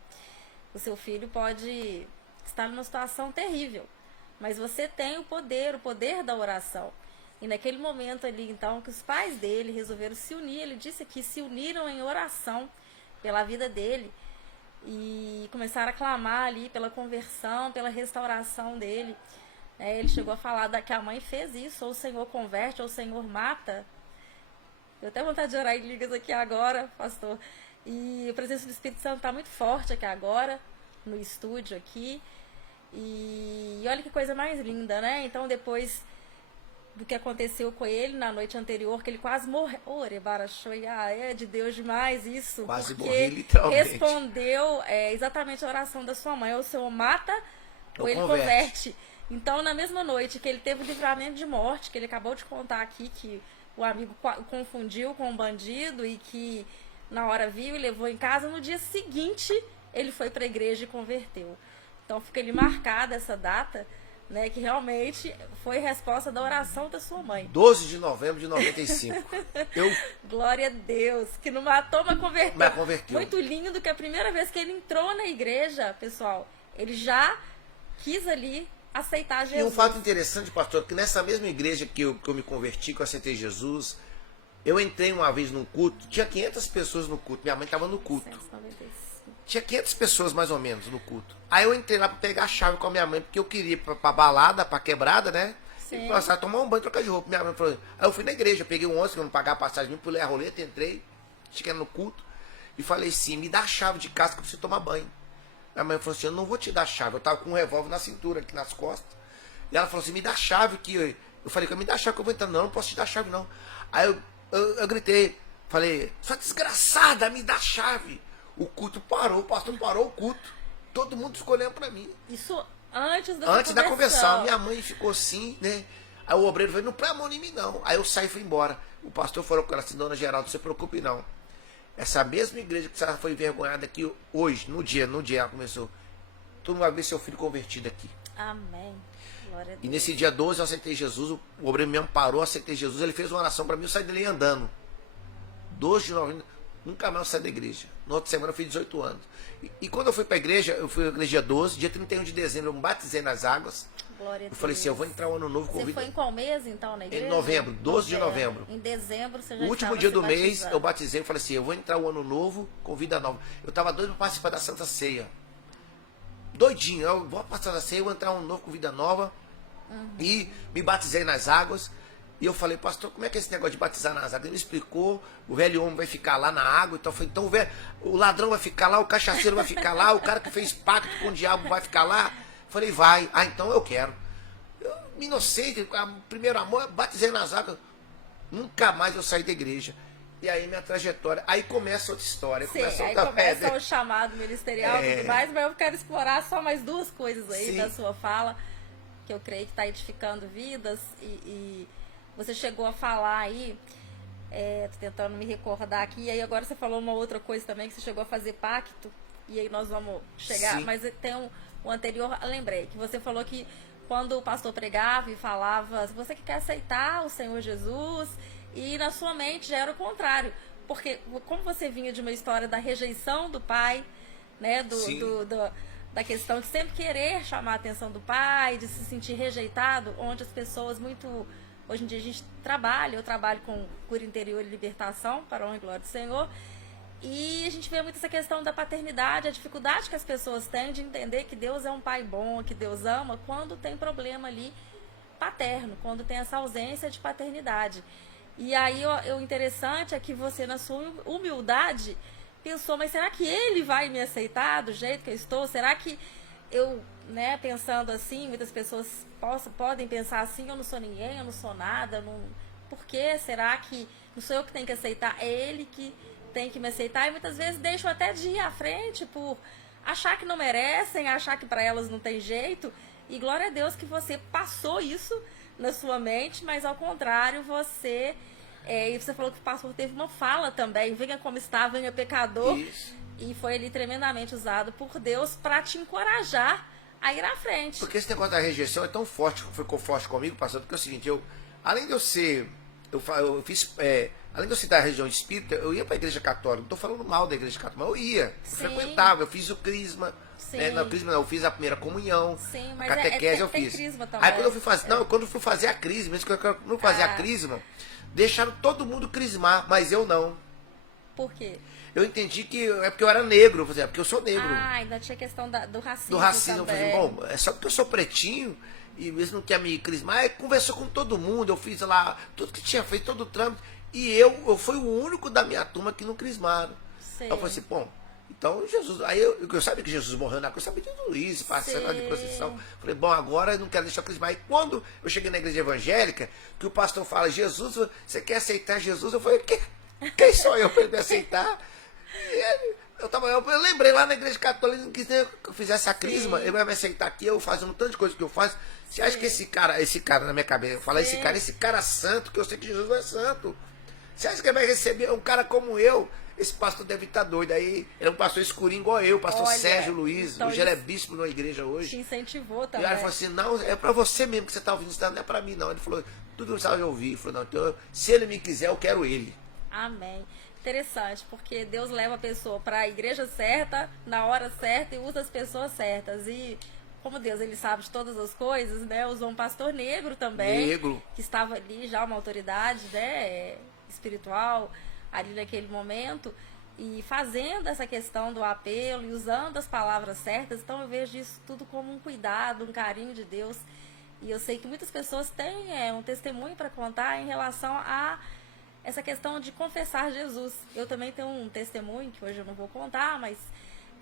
o seu filho pode estar numa situação terrível. Mas você tem o poder da oração. E naquele momento ali, então, que os pais dele resolveram se unir, ele disse que se uniram em oração pela vida dele e começaram a clamar ali pela conversão, pela restauração dele. Ele chegou a falar que a mãe fez isso, ou o Senhor converte, ou o Senhor mata. Eu tenho vontade de orar em línguas aqui agora, pastor. E a presença do Espírito Santo está muito forte aqui agora, no estúdio aqui. E olha que coisa mais linda, né? Então, depois do que aconteceu com ele na noite anterior, que ele quase morreu. É de Deus demais isso. Quase porque morri, literalmente. respondeu exatamente a oração da sua mãe. Ou o Senhor mata, ou ele converte. Então, na mesma noite que ele teve o livramento de morte, que ele acabou de contar aqui, que o amigo confundiu com um bandido e que na hora viu e levou em casa, no dia seguinte ele foi para a igreja e converteu. Então, fica ali marcada essa data, né, que realmente foi resposta da oração da sua mãe. 12 de novembro de 95. Glória a Deus, que não matou, mas converteu. Mas converteu. Muito lindo que a primeira vez que ele entrou na igreja, pessoal, ele já quis ali aceitar Jesus. E um fato interessante, pastor, que nessa mesma igreja que eu me converti, que eu aceitei Jesus, eu entrei uma vez num culto, tinha 500 pessoas no culto, minha mãe estava no culto. 195. Tinha 500 pessoas mais ou menos no culto. Aí eu entrei lá para pegar a chave com a minha mãe, porque eu queria ir pra balada, pra quebrada, né? Sim. E passar, tomar um banho, trocar de roupa. Minha mãe falou. Aí eu fui na igreja, peguei um ônibus, que eu não pagava a passagem, pulei a roleta, entrei, cheguei no culto e falei assim: me dá a chave de casa que eu preciso tomar banho. Minha mãe falou assim: eu não vou te dar a chave. Eu tava com um revólver na cintura, aqui nas costas. E ela falou assim: me dá a chave que eu falei: me dá a chave que eu vou entrar. Não posso te dar a chave não. Aí eu gritei, falei: sua desgraçada, me dá a chave. O culto parou, o pastor parou o culto. Todo mundo ficou olhando pra mim. Isso antes da conversão. Minha mãe ficou assim, né? Aí o obreiro falou: não põe a mão em mim não. Aí eu saí e fui embora. O pastor falou com ela assim: dona Geraldo, não se preocupe não. Essa mesma igreja que você foi envergonhada aqui hoje, no dia ela começou. Tu não vai ver seu filho convertido aqui. Amém. Glória a Deus. E nesse dia 12 eu aceitei Jesus, o obreiro me amparou, aceitei Jesus, ele fez uma oração para mim, eu saí dele andando. 12 de novembro, nunca mais eu saí da igreja. Na outra semana eu fiz 18 anos. E quando eu fui para a igreja, eu fui na igreja dia 12, dia 31 de dezembro eu me batizei nas águas. Glória a Eu Deus. falei assim: eu vou entrar o ano novo com Você vida. foi em qual mês então na igreja? Em novembro, 12 de novembro. Em dezembro você já O último estava dia se do mês batizando. eu batizei, eu falei assim: eu vou entrar o ano novo com vida nova. Eu estava doido para participar da Santa Ceia. Doidinho, eu vou participar da ceia, eu vou entrar um ano novo com vida nova. E me batizei nas águas. E eu falei: pastor, como é que é esse negócio de batizar nas águas? Ele me explicou: o velho homem vai ficar lá na água. Então eu falei: então o ladrão vai ficar lá, o cachaceiro vai ficar lá, o cara que fez pacto com o diabo vai ficar lá. Eu falei: vai. Ah, então eu quero. Eu, inocente, primeiro amor, batizei nas águas. Nunca mais eu saí da igreja. E aí minha trajetória, aí começa outra história. Sim, aí começa o chamado ministerial e tudo mais, mas eu quero explorar só mais duas coisas aí Sim. da sua fala, que eu creio que está edificando vidas, e você chegou a falar aí, tô tentando me recordar aqui, e aí agora você falou uma outra coisa também, que você chegou a fazer pacto, e aí nós vamos chegar, Sim. mas tem um anterior, lembrei, que você falou que quando o pastor pregava e falava: você que quer aceitar o Senhor Jesus, e na sua mente já era o contrário, porque como você vinha de uma história da rejeição do pai, né, da questão de sempre querer chamar a atenção do pai, de se sentir rejeitado, onde as pessoas muito... Hoje em dia a gente eu trabalho com cura interior e libertação, para a honra e glória do Senhor, e a gente vê muito essa questão da paternidade, a dificuldade que as pessoas têm de entender que Deus é um pai bom, que Deus ama, quando tem problema ali paterno, quando tem essa ausência de paternidade. E aí o interessante é que você, na sua humildade, pensou: mas será que ele vai me aceitar do jeito que eu estou? Será que eu, né, pensando assim, muitas pessoas podem pensar assim: eu não sou ninguém, eu não sou nada, por que será que não sou eu que tenho que aceitar, é ele que tem que me aceitar? E muitas vezes deixam até de ir à frente por achar que não merecem, achar que para elas não tem jeito. E glória a Deus que você passou isso na sua mente, mas ao contrário, você... e você falou que o pastor teve uma fala também: venha como está, venha pecador. Isso. E foi ali tremendamente usado por Deus para te encorajar a ir à frente. Porque esse negócio da rejeição é tão forte, ficou forte comigo, pastor, porque é o seguinte: além de eu ser, além de eu ser da região espírita, eu ia para a igreja católica. Não estou falando mal da igreja católica, mas eu ia, frequentava, eu fiz o crisma. Não, crisma não, eu fiz a primeira comunhão. Sim, mas a catequese eu tem fiz. crisma também. Aí quando eu fui fazer, quando eu fui fazer a crisma, mesmo que eu não fazia a crisma, deixaram todo mundo crismar, mas eu não. Por quê? Eu entendi que é porque eu era negro, eu falei: é porque eu sou negro. Ainda tinha questão do racismo. Do racismo, eu também. falei: bom, é só porque eu sou pretinho e mesmo não quer me crismar. Aí conversou com todo mundo, eu fiz lá tudo que tinha feito, todo o trâmite. E eu fui o único da minha turma que não crismaram. Sei. Aí eu falei assim, bom, então Jesus. Aí eu sabia que Jesus morreu na cruz, eu sabia de tudo isso, passando de procissão. Falei, bom, agora eu não quero deixar eu crismar. E quando eu cheguei na igreja evangélica, que o pastor fala, Jesus, você quer aceitar Jesus? Eu falei, quem sou eu para ele me aceitar? Eu lembrei lá na igreja católica que eu fizesse a crisma, ele vai me aceitar aqui, eu fazendo um tanto de coisa que eu faço. Você acha que esse cara na minha cabeça, eu falo, esse cara santo, que eu sei que Jesus é santo. Você acha que ele vai receber um cara como eu? Esse pastor deve estar doido. Aí ele é um pastor escurinho igual eu, pastor Sérgio Luiz. Então hoje ele é bispo numa igreja hoje. Te incentivou E também. aí ele falou assim, não, é pra você mesmo que você tá ouvindo isso, não é pra mim não. Ele falou, tudo que eu precisava de ouvir. Ele falou, não, então, se ele me quiser, eu quero ele. Amém. Interessante, porque Deus leva a pessoa para a igreja certa, na hora certa e usa as pessoas certas. E como Deus ele sabe de todas as coisas, né? Usou um pastor negro também, Negro. que estava ali já uma autoridade, né, espiritual ali naquele momento e fazendo essa questão do apelo e usando as palavras certas. Então eu vejo isso tudo como um cuidado, um carinho de Deus. E eu sei que muitas pessoas têm um testemunho para contar em relação a essa questão de confessar Jesus. Eu também tenho um testemunho, que hoje eu não vou contar, mas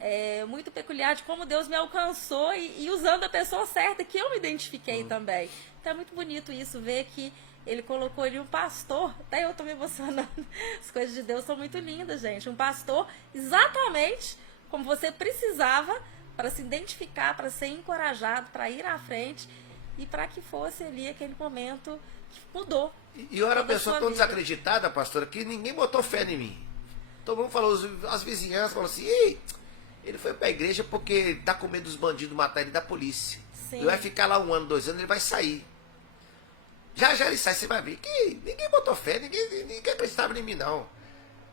é muito peculiar de como Deus me alcançou e usando a pessoa certa, que eu me identifiquei também. Então é muito bonito isso, ver que ele colocou ali um pastor, até eu tô me emocionando, as coisas de Deus são muito lindas, gente. Um pastor exatamente como você precisava para se identificar, para ser encorajado, para ir à frente e para que fosse ali aquele momento que mudou. E eu era uma pessoa tão desacreditada, pastora, que ninguém botou fé em mim. Todo mundo falou, as vizinhanças falaram assim, ei, ele foi pra igreja porque tá com medo dos bandidos matar ele da polícia. Sim. Ele vai ficar lá 1 ano, 2 anos, ele vai sair. Já ele sai, você vai ver que ninguém botou fé, ninguém acreditava em mim, não.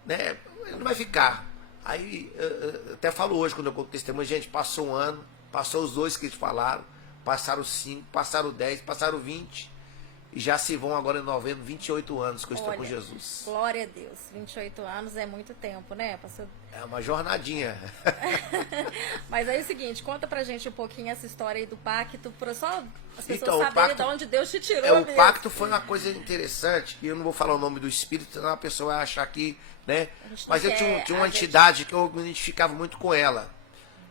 Né? Ele não vai ficar. Aí, eu até falo hoje, quando eu conto testemunho, gente, passou 1 ano, passou os 2 que eles falaram, passaram 5, passaram 10, passaram 20. E já se vão agora em novembro, 28 anos que eu estou com Jesus. Glória a Deus. 28 anos é muito tempo, né, pastor? É uma jornadinha. Mas aí é o seguinte, conta pra gente um pouquinho essa história aí do pacto, para só as pessoas Então, saberem de onde Deus te tirou. O mesmo. pacto foi uma coisa interessante, que eu não vou falar o nome do espírito, senão a pessoa vai achar que, né? Mas eu tinha uma entidade que eu me identificava muito com ela.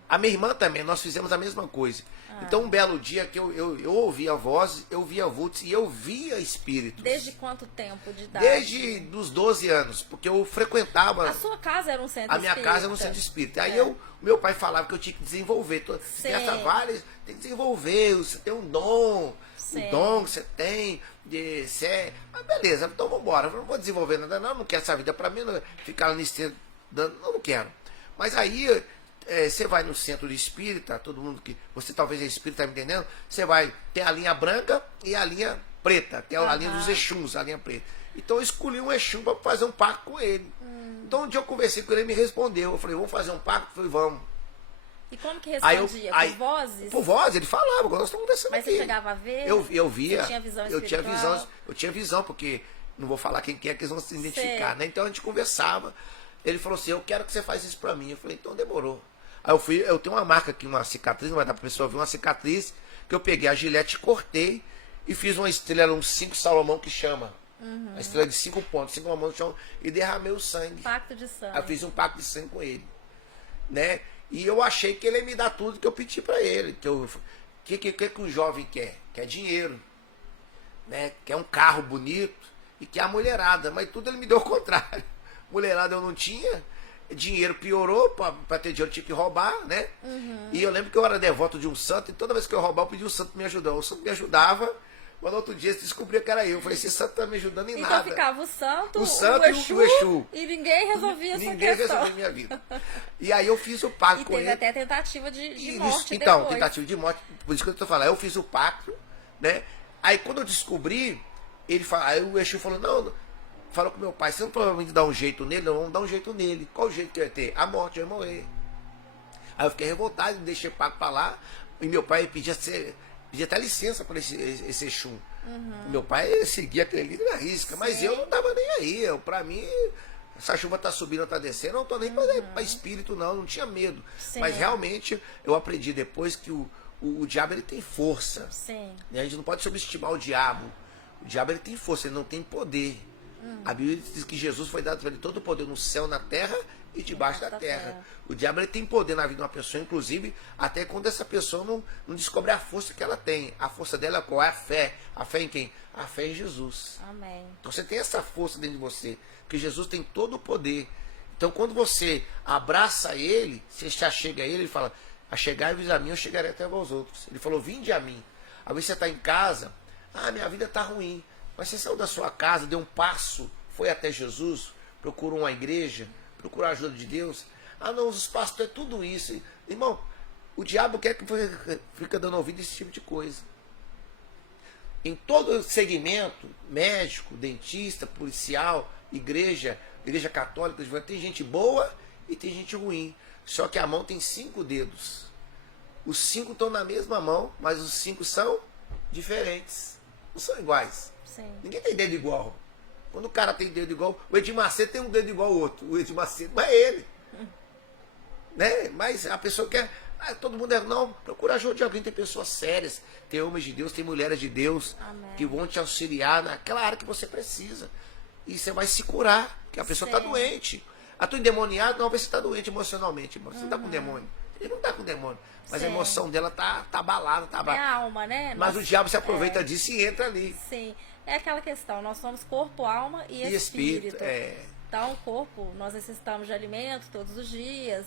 A minha irmã também, nós fizemos a mesma coisa. Então, um belo dia que eu ouvia a voz, eu via vultos e eu via espíritos. Desde quanto tempo de idade? Desde dos 12 anos, porque eu frequentava... A sua casa era um centro espírita? A minha casa era um centro espírita. Aí meu pai falava que eu tinha que desenvolver. Você tem essa várias, tem que desenvolver, você tem um dom, o dom que você tem. Beleza, então vamos embora. Eu não vou desenvolver nada, não quero essa vida para mim, não, ficar lá nesse centro, não quero. Mas aí... você vai no centro de espírita, todo mundo que... Você talvez é espírita, tá me entendendo? Você vai, tem a linha branca e a linha preta, que é a linha dos Exuns, a linha preta. Então eu escolhi um Exum para fazer um pacto com ele. Então um dia eu conversei com ele, ele me respondeu. Eu falei, vamos fazer um pacto? Eu falei, vamos. E como que respondia? Por vozes? Por voz, ele falava, agora nós estamos conversando aqui. Mas você chegava a ver? Eu via. Você tinha visão espiritual? Eu tinha visão, porque não vou falar quem é que eles vão se identificar, né? Então a gente conversava. Ele falou assim, eu quero que você faça isso para mim. Eu falei, então demorou. Aí eu tenho uma marca aqui, uma cicatriz, não vai dar pra pessoa ver, uma cicatriz, que eu peguei a gilete, cortei e fiz uma estrela, um 5 Salomão que chama. A estrela de 5 pontos, 5 Salomão que chama, e derramei o sangue. Pacto de sangue. Aí eu fiz um pacto de sangue com ele. Né? E eu achei que ele ia me dar tudo que eu pedi pra ele. Que um jovem quer? Quer dinheiro. Né? Quer um carro bonito e quer a mulherada. Mas tudo ele me deu ao contrário. Mulherada eu não tinha. Dinheiro piorou, para ter dinheiro eu tinha que roubar, né? E eu lembro que eu era devoto de um santo, e toda vez que eu roubava, eu pedia o santo me ajudar. O santo me ajudava, mas no outro dia você descobria que era eu. Eu falei, esse santo tá me ajudando em nada. Então ficava o santo e o Exu. E ninguém resolvia essa questão. Ninguém resolvia minha vida. E aí eu fiz o pacto com ele. E teve até tentativa de morte Então, depois. tentativa de morte, por isso que eu tô falando. Aí eu fiz o pacto, né? Aí quando eu descobri, aí o Exu falou, não... Falou com meu pai, você não provavelmente dá um jeito nele? Não, vamos dar um jeito nele. Qual o jeito que eu ia ter? A morte, eu ia morrer. Aí eu fiquei revoltado, deixei o pago pra lá. E meu pai pedia até licença para esse Exum. Meu pai seguia aquele ali na risca, mas eu não dava nem aí. Pra mim, essa chuva tá subindo, tá descendo, eu não tô nem pra espírito, não tinha medo. Sim. Mas realmente, eu aprendi depois que o diabo ele tem força. Sim. E a gente não pode subestimar o diabo. O diabo ele tem força, ele não tem poder. A Bíblia diz que Jesus foi dado para ele todo o poder no céu, na terra e debaixo da terra. O diabo ele tem poder na vida de uma pessoa, inclusive, até quando essa pessoa não descobre a força que ela tem. A força dela é qual? É a fé. A fé em quem? A fé em Jesus. Amém. Então você tem essa força dentro de você, que Jesus tem todo o poder. Então quando você abraça ele, você já chega a ele e fala, achegai-vos a mim, eu chegarei até vós outros. Ele falou, vinde a mim. Às vezes você está em casa, minha vida está ruim. Mas você saiu da sua casa, deu um passo, foi até Jesus, procurou uma igreja, procurou a ajuda de Deus. Não, os pastores é tudo isso. Irmão, o diabo quer que você fique dando ouvido a esse tipo de coisa. Em todo segmento, médico, dentista, policial, igreja católica, tem gente boa e tem gente ruim. Só que a mão tem 5 dedos. Os 5 estão na mesma mão, mas os 5 são diferentes. Não são iguais. Sim. Ninguém tem dedo igual. Quando o cara tem dedo igual, o Edir Macedo tem um dedo igual ao outro. O Edir Macedo não é ele. Né? Mas a pessoa quer. Todo mundo não, procura ajuda de alguém. Tem pessoas sérias, tem homens de Deus, tem mulheres de Deus. Amém. Que vão te auxiliar naquela área que você precisa. E você vai se curar, porque a pessoa está doente. A tua endemoniada, não, você está doente emocionalmente. Irmão. Você não está com demônio. Ele não está com demônio. Mas a emoção dela tá abalada, tá abalada. É a alma, né? Mas o diabo se aproveita disso e entra ali. Sim. É aquela questão, nós somos corpo, alma e espírito. Então, o corpo, nós necessitamos de alimento todos os dias,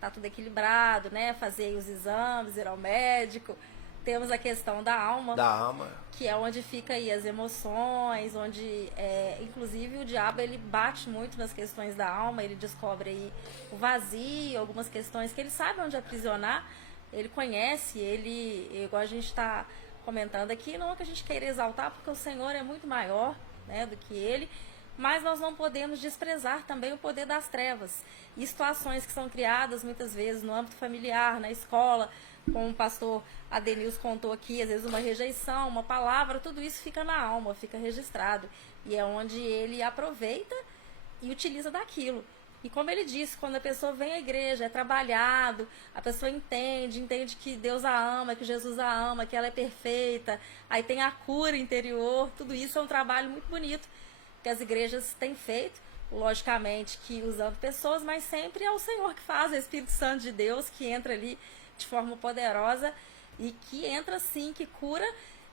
tá tudo equilibrado, né? Fazer os exames, ir ao médico. Temos a questão da alma, que é onde fica aí as emoções, onde, inclusive, o diabo, ele bate muito nas questões da alma, ele descobre aí o vazio, algumas questões que ele sabe onde aprisionar, ele conhece, igual a gente está comentando aqui, não é que a gente queira exaltar, porque o Senhor é muito maior, né, do que ele, mas nós não podemos desprezar também o poder das trevas. E situações que são criadas muitas vezes no âmbito familiar, na escola, como o pastor Adenilson contou aqui, às vezes uma rejeição, uma palavra, tudo isso fica na alma, fica registrado. E é onde ele aproveita e utiliza daquilo. E como ele disse, quando a pessoa vem à igreja, é trabalhado, a pessoa entende que Deus a ama, que Jesus a ama, que ela é perfeita, aí tem a cura interior, tudo isso é um trabalho muito bonito que as igrejas têm feito, logicamente que usando pessoas, mas sempre é o Senhor que faz, é o Espírito Santo de Deus que entra ali de forma poderosa e que entra sim, que cura.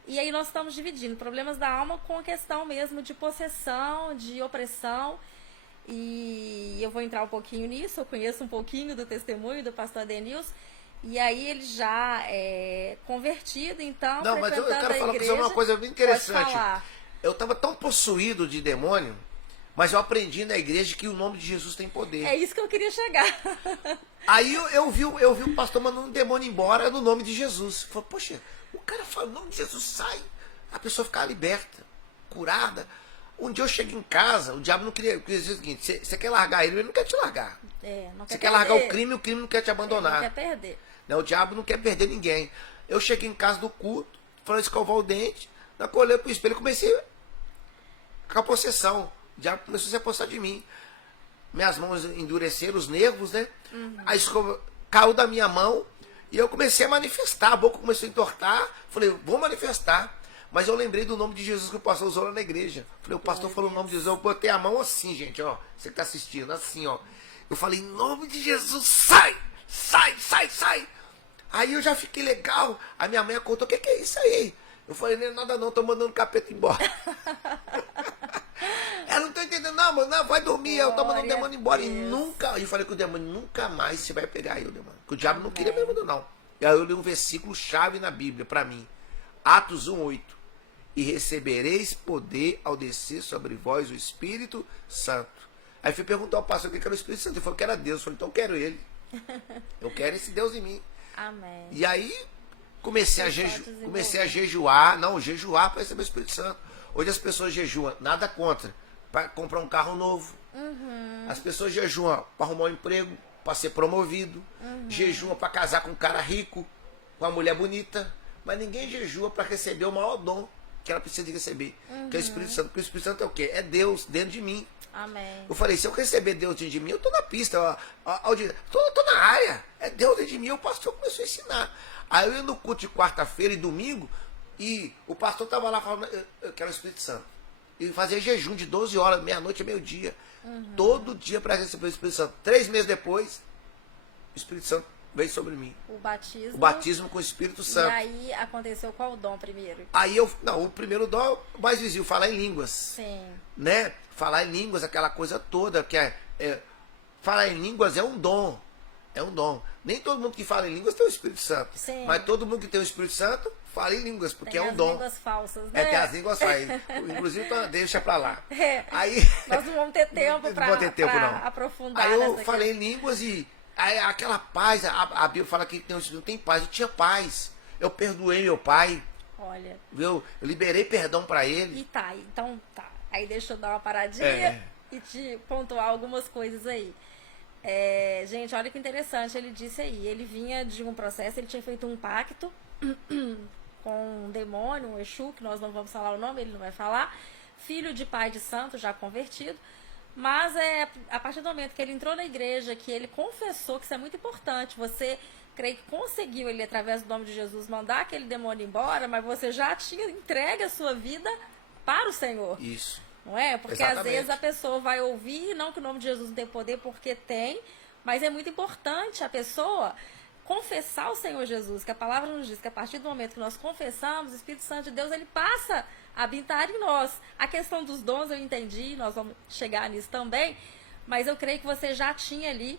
E aí nós estamos dividindo problemas da alma com a questão mesmo de possessão, de opressão. E eu vou entrar um pouquinho nisso, eu conheço um pouquinho do testemunho do pastor Adenilson. E aí ele já é convertido, então, não, mas eu quero falar para você uma coisa bem interessante. Eu estava tão possuído de demônio, mas eu aprendi na igreja que o nome de Jesus tem poder. É isso que eu queria chegar. Aí eu vi o pastor mandando um demônio embora no nome de Jesus. Eu falei, poxa, o cara fala o nome de Jesus, sai. A pessoa fica liberta, curada. Um dia eu cheguei em casa, o diabo não queria dizer o seguinte, você quer largar ele não quer te largar. Você quer largar o crime não quer te abandonar. Ele não quer perder. Não, o diabo não quer perder ninguém. Eu cheguei em casa do culto, falei escovar o dente, olhei pro espelho e comecei com a possessão. O diabo começou a se apossar de mim. Minhas mãos endureceram, os nervos, né? A escova caiu da minha mão e eu comecei a manifestar. A boca começou a entortar. Falei, vou manifestar. Mas eu lembrei do nome de Jesus que o pastor usou lá na igreja. Falei, o pastor falou o nome de Jesus. Eu botei a mão assim, gente, ó. Você que tá assistindo, assim, ó. Eu falei, em nome de Jesus, sai! Sai, sai, sai! Aí eu já fiquei legal. A minha mãe contou, o que é isso aí? Eu falei, não é nada não, tô mandando o capeta embora. Ela não tá entendendo, não, mano, não, vai dormir, eu tô mandando o demônio embora. E nunca, eu falei com o demônio, nunca mais você vai pegar eu, demônio. Porque o diabo não queria mesmo, não. E aí eu li um versículo chave na Bíblia pra mim. Atos 1:8. E recebereis poder ao descer sobre vós o Espírito Santo. Aí fui perguntar ao pastor o que era o Espírito Santo. Ele falou que era Deus. Eu falei, então eu quero ele. Eu quero esse Deus em mim. Amém. E aí comecei a jejuar. Não, jejuar para receber o Espírito Santo. Hoje as pessoas jejuam, nada contra, para comprar um carro novo. As pessoas jejuam para arrumar um emprego, para ser promovido. Jejuam para casar com um cara rico, com uma mulher bonita. Mas ninguém jejua para receber o maior dom que ela precisa de receber, que é o Espírito Santo. Porque o Espírito Santo é o quê? É Deus dentro de mim. Amém. Eu falei, se eu receber Deus dentro de mim, eu tô na pista, tô na área. É Deus dentro de mim. O pastor começou a ensinar. Aí eu ia no culto de quarta-feira e domingo, e o pastor tava lá falando, eu quero o Espírito Santo. e fazia jejum de 12 horas, meia-noite a meio-dia. Todo dia para receber o Espírito Santo. 3 meses depois, o Espírito Santo veio sobre mim. O batismo. O batismo com o Espírito Santo. E aí aconteceu qual o dom primeiro? Aí o primeiro dom, o mais visível, falar em línguas. Sim. Né? Falar em línguas, aquela coisa toda, que falar em línguas é um dom. É um dom. Nem todo mundo que fala em línguas tem o Espírito Santo. Sim. Mas todo mundo que tem o Espírito Santo fala em línguas, porque Tem é um as dom. línguas falsas, né? Tem as línguas falsas. Inclusive, então, deixa pra lá. Aí, nós não vamos ter tempo para aprofundar. Aí eu nessa falei em línguas e aí, aquela paz, a Bíblia fala que não tem paz. Eu tinha paz. Eu perdoei meu pai. Olha. Viu? Eu liberei perdão pra ele. E tá, então tá. Aí deixa eu dar uma paradinha e te pontuar algumas coisas aí. Gente, olha que interessante, ele disse aí, ele vinha de um processo, ele tinha feito um pacto com um demônio, um Exu, que nós não vamos falar o nome, ele não vai falar, filho de pai de santo, já convertido, mas a partir do momento que ele entrou na igreja, que ele confessou, que isso é muito importante, você creio que conseguiu ele, através do nome de Jesus, mandar aquele demônio embora, mas você já tinha entregue a sua vida para o Senhor. Isso. Não é? Porque Exatamente. Às vezes a pessoa vai ouvir, não que o nome de Jesus não tem poder, porque tem, mas é muito importante a pessoa confessar o Senhor Jesus, que a palavra nos diz que a partir do momento que nós confessamos, o Espírito Santo de Deus, ele passa a habitar em nós. A questão dos dons eu entendi, nós vamos chegar nisso também, mas eu creio que você já tinha ali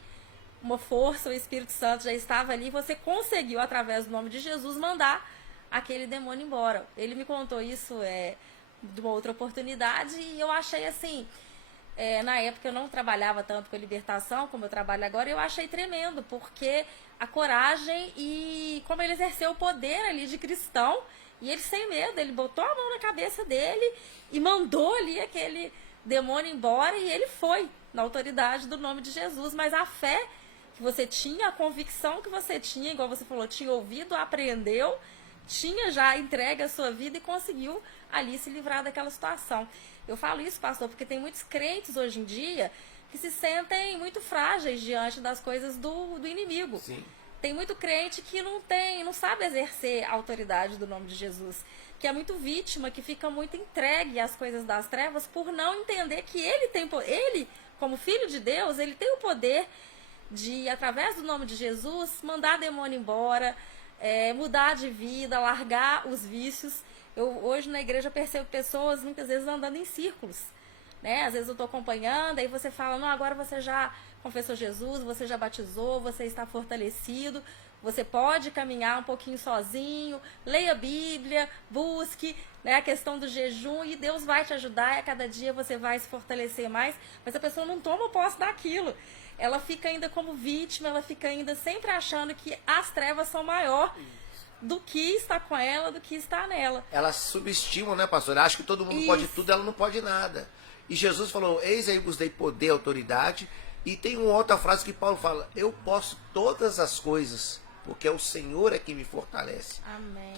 uma força, o Espírito Santo já estava ali, você conseguiu, através do nome de Jesus, mandar aquele demônio embora. Ele me contou isso de uma outra oportunidade e eu achei assim, na época eu não trabalhava tanto com libertação como eu trabalho agora, eu achei tremendo, porque a coragem e como ele exerceu o poder ali de cristão, e ele sem medo, ele botou a mão na cabeça dele e mandou ali aquele demônio embora e ele foi na autoridade do nome de Jesus, mas a fé que você tinha, a convicção que você tinha, igual você falou, tinha ouvido, aprendeu, tinha já entregue a sua vida e conseguiu ali se livrar daquela situação. Eu falo isso, pastor, porque tem muitos crentes hoje em dia que se sentem muito frágeis diante das coisas do inimigo. Sim. Tem muito crente que não sabe exercer a autoridade do nome de Jesus, que é muito vítima, que fica muito entregue às coisas das trevas por não entender que ele, como filho de Deus, ele tem o poder de, através do nome de Jesus, mandar demônio embora, mudar de vida, largar os vícios. Eu hoje na igreja percebo pessoas muitas vezes andando em círculos, né? Às vezes eu estou acompanhando, aí você fala, não, agora você já confessou Jesus, você já batizou, você está fortalecido, você pode caminhar um pouquinho sozinho, leia a Bíblia, busque, né, a questão do jejum, e Deus vai te ajudar, e a cada dia você vai se fortalecer mais, mas a pessoa não toma posse daquilo. Ela fica ainda como vítima, ela fica ainda sempre achando que as trevas são maior do que está com ela, do que está nela. Elas subestimam, né, pastor? Acha que todo mundo pode tudo, ela não pode nada. E Jesus falou, eis aí vos dei poder e autoridade. E tem uma outra frase que Paulo fala, eu posso todas as coisas, porque é o Senhor que me fortalece. Amém.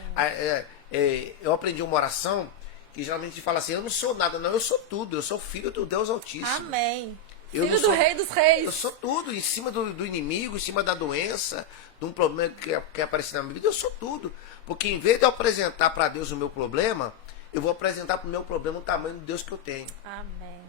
Eu aprendi uma oração que geralmente a gente fala assim, eu não sou nada, não, eu sou tudo, eu sou filho do Deus Altíssimo. Amém. Eu Filho do Rei dos Reis. Eu sou tudo, em cima do inimigo, em cima da doença, de um problema que apareceu na minha vida, eu sou tudo. Porque em vez de eu apresentar para Deus o meu problema, eu vou apresentar para o meu problema o tamanho do Deus que eu tenho. Amém.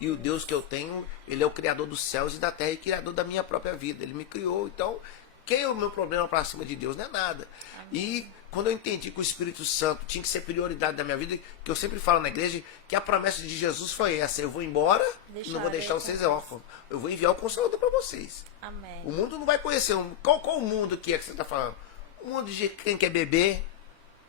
E o Deus que eu tenho, Ele é o Criador dos céus e da terra e Criador da minha própria vida. Ele me criou, então, quem é o meu problema para cima de Deus? Não é nada. Amém. E quando eu entendi que o Espírito Santo tinha que ser prioridade da minha vida, que eu sempre falo na igreja, que a promessa de Jesus foi essa, eu vou embora e não vou deixar vocês órfãos. Eu vou enviar o Consolador para vocês. Amém. O mundo não vai conhecer. Qual o mundo que é que você está falando? O mundo de quem quer beber,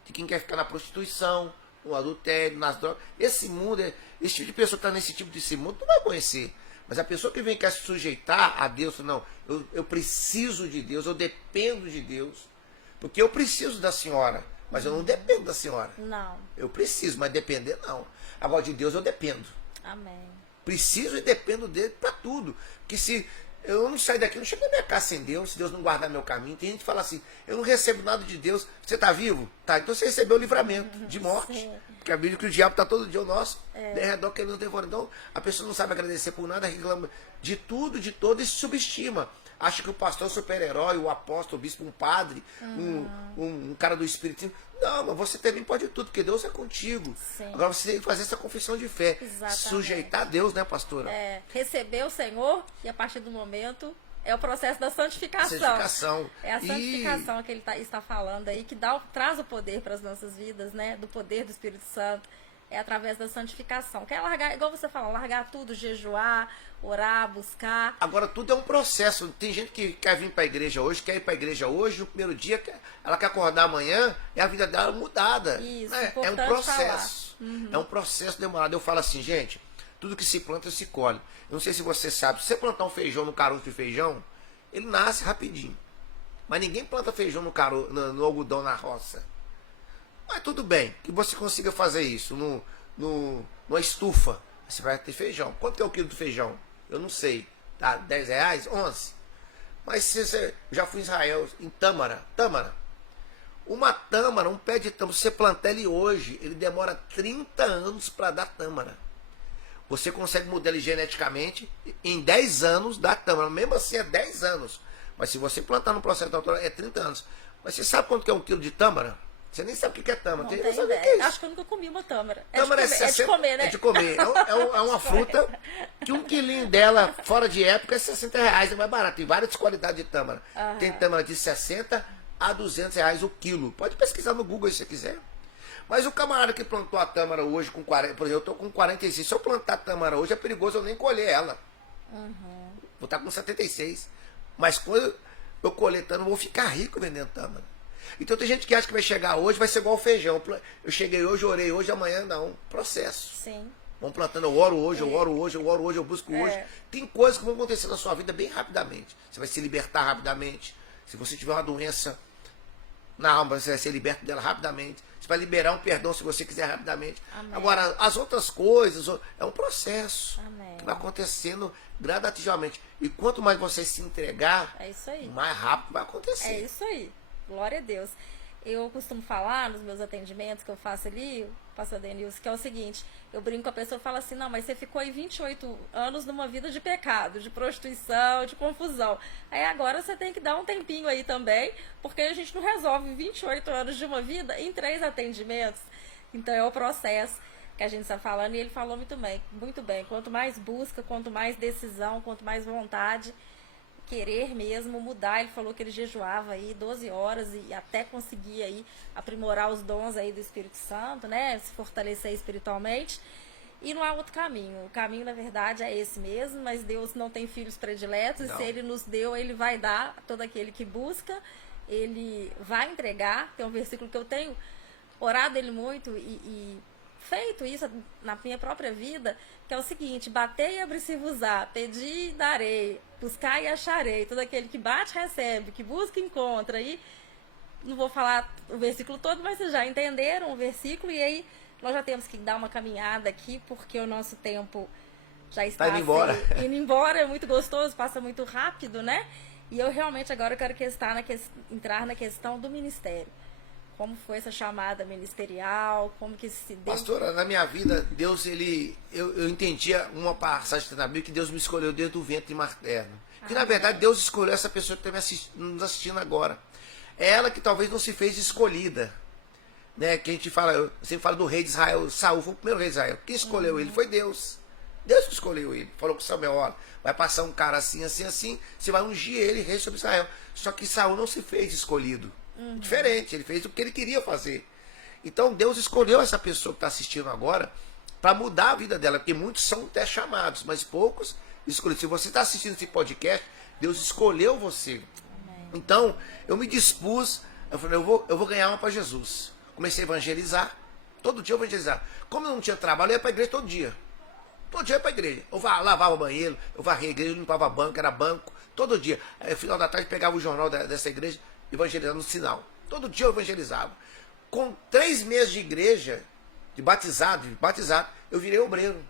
de quem quer ficar na prostituição, no adultério, nas drogas. Esse mundo, esse tipo de pessoa que está nesse tipo de mundo não vai conhecer. Mas a pessoa que vem quer se sujeitar a Deus, não, eu preciso de Deus, eu dependo de Deus. Porque eu preciso da senhora, mas eu não dependo da senhora. Não. Eu preciso, mas depender não. Agora de Deus eu dependo. Amém. Preciso e dependo dele para tudo. Porque se eu não sair daqui, eu não chego na minha casa sem Deus, se Deus não guardar meu caminho. Tem gente que fala assim, eu não recebo nada de Deus. Você está vivo? Tá, então você recebeu o livramento de morte. Sim. Porque a Bíblia diz que o diabo está todo dia ao nosso derredor querendo nos devorar. Então a pessoa não sabe agradecer por nada, reclama de tudo, de todo e se subestima. Acha que o pastor é um super-herói, o apóstolo, o bispo, um padre, um cara do Espiritismo. Não, mas você também pode tudo, porque Deus é contigo. Sim. Agora você tem que fazer essa confissão de fé. Exatamente. Sujeitar a Deus, né, pastora? Receber o Senhor e a partir do momento é o processo da santificação. Santificação. É a santificação que ele está falando aí, que traz o poder para as nossas vidas, né? Do poder do Espírito Santo. É através da santificação. Quer largar, igual você fala, largar tudo, jejuar, orar, buscar. Agora tudo é um processo. Tem gente que quer vir para a igreja hoje, quer ir para a igreja hoje, no primeiro dia, ela quer acordar amanhã e a vida dela mudada. Isso, é um processo. É um processo demorado. Eu falo assim, gente, tudo que se planta se colhe. Eu não sei se você sabe, se você plantar um feijão no caroço de feijão, ele nasce rapidinho. Mas ninguém planta feijão no algodão na roça. Mas tudo bem, que você consiga fazer isso numa estufa. Você vai ter feijão. Quanto é o quilo do feijão? Eu não sei. Tá? 10 reais? 11. Mas se você já fui em Israel, em tâmara. Uma tâmara, um pé de tâmara, se você plantar ele hoje, ele demora 30 anos para dar tâmara. Você consegue mudar ele geneticamente, em 10 anos dá tâmara. Mesmo assim é 10 anos. Mas se você plantar no processo natural, é 30 anos. Mas você sabe quanto que é um quilo de tâmara? Você nem sabe o que é tâmara. Não Tem tem sabe o que ideia. é isso. Acho que eu nunca comi uma tâmara. Tâmara É de comer, né? É de comer. É uma fruta que um quilinho dela, fora de época, é 60 reais. É mais barato. Tem várias qualidades de tâmara. Tem tâmara de 60 a 200 reais o quilo. Pode pesquisar no Google se você quiser. Mas o camarada que plantou a tâmara hoje com 40, por exemplo, eu estou com 46. Se eu plantar a tâmara hoje, é perigoso eu nem colher ela. Vou estar com 76. Mas quando eu colher tâmara, eu vou ficar rico vendendo tâmara. Então tem gente que acha que vai chegar hoje, vai ser igual o feijão. Eu cheguei hoje, orei hoje, amanhã não. Processo. Sim. Vamos plantando, eu oro hoje, eu busco hoje. Tem coisas que vão acontecer na sua vida bem rapidamente. Você vai se libertar rapidamente. Se você tiver uma doença na alma, você vai ser liberto dela rapidamente. Você vai liberar um perdão se você quiser rapidamente. Amém. Agora, as outras coisas, é um processo Amém. que vai acontecendo gradativamente. E quanto mais você se entregar, É isso aí. mais rápido vai acontecer. É isso aí. Glória a Deus. Eu costumo falar nos meus atendimentos que eu faço ali, pastor Denilson, que é o seguinte, eu brinco com a pessoa e falo assim, não, mas você ficou aí 28 anos numa vida de pecado, de prostituição, de confusão. Aí agora você tem que dar um tempinho aí também, porque a gente não resolve 28 anos de uma vida em 3 atendimentos. Então é o processo que a gente está falando e ele falou muito bem, muito bem. Quanto mais busca, quanto mais decisão, quanto mais vontade, querer mesmo mudar. Ele falou que ele jejuava aí 12 horas e até conseguir aí aprimorar os dons aí do Espírito Santo, né? Se fortalecer espiritualmente. E não há outro caminho. O caminho, na verdade, é esse mesmo, mas Deus não tem filhos prediletos. Não. E se Ele nos deu, Ele vai dar a todo aquele que busca. Ele vai entregar. Tem um versículo que eu tenho orado ele muito e feito isso na minha própria vida, que é o seguinte: batei e abri-se-vos-á, pedi e darei, buscar e acharei, todo aquele que bate recebe, que busca encontra. E não vou falar o versículo todo, mas vocês já entenderam o versículo. E aí nós já temos que dar uma caminhada aqui, porque o nosso tempo já está indo embora. Indo embora. É muito gostoso, passa muito rápido, né? E eu realmente agora quero entrar na questão do ministério. Como foi essa chamada ministerial? Como que se deu? Pastora, na minha vida, Deus, eu entendia uma passagem da Bíblia que Deus me escolheu desde o ventre materno. Que na verdade Deus escolheu essa pessoa que está nos assistindo agora. É ela que talvez não se fez escolhida. Né? Que a gente fala, eu sempre falo do rei de Israel, Saul foi o primeiro rei de Israel. Quem escolheu ele foi Deus. Deus que escolheu ele. Falou com Samuel, olha, vai passar um cara assim, assim, assim, você vai ungir ele, rei sobre Israel. Só que Saul não se fez escolhido. Diferente, ele fez o que ele queria fazer. Então Deus escolheu essa pessoa que está assistindo agora para mudar a vida dela, porque muitos são até chamados, mas poucos escolhidos. Se você está assistindo esse podcast, Deus escolheu você. Então eu me dispus, eu falei, eu vou ganhar uma para Jesus. Comecei a evangelizar, todo dia eu evangelizar. Como eu não tinha trabalho, eu ia para a igreja todo dia. Todo dia eu ia para a igreja. Eu lavava o banheiro, eu varria a igreja, eu limpava banco, era banco, todo dia. Aí, no final da tarde, pegava o jornal dessa igreja, evangelizando no sinal. Todo dia eu evangelizava. Com 3 meses de igreja, de batizado, eu virei obreiro.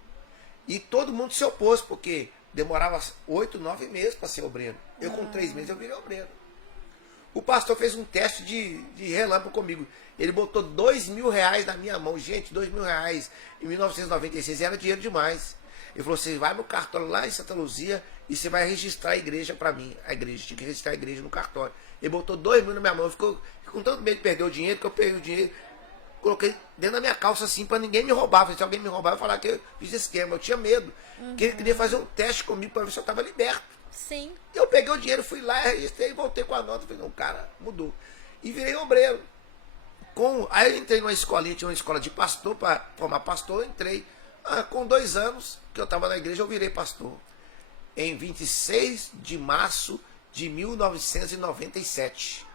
E todo mundo se opôs, porque demorava 8, 9 meses para ser obreiro. Eu com 3 meses eu virei obreiro. O pastor fez um teste de relâmpago comigo. Ele botou R$2.000 na minha mão. Gente, R$2.000 em 1996 era dinheiro demais. Ele falou, você vai no cartório lá em Santa Luzia e você vai registrar a igreja para mim. A igreja, tinha que registrar a igreja no cartório. Ele botou R$2.000 na minha mão. Ficou com tanto medo de perder o dinheiro, que eu perdi o dinheiro. coloquei dentro da minha calça assim para ninguém me roubar. Se alguém me roubar, eu ia falar que eu fiz esquema. Eu tinha medo. Que ele queria fazer um teste comigo para ver se eu estava liberto. Sim. Eu peguei o dinheiro, fui lá, registrei, voltei com a nota. Falei, não, cara, mudou. E virei obreiro. Aí eu entrei numa escolinha, tinha uma escola de pastor, para formar pastor, eu entrei. Com 2 anos que eu estava na igreja, eu virei pastor. Em 26 de março de 1997.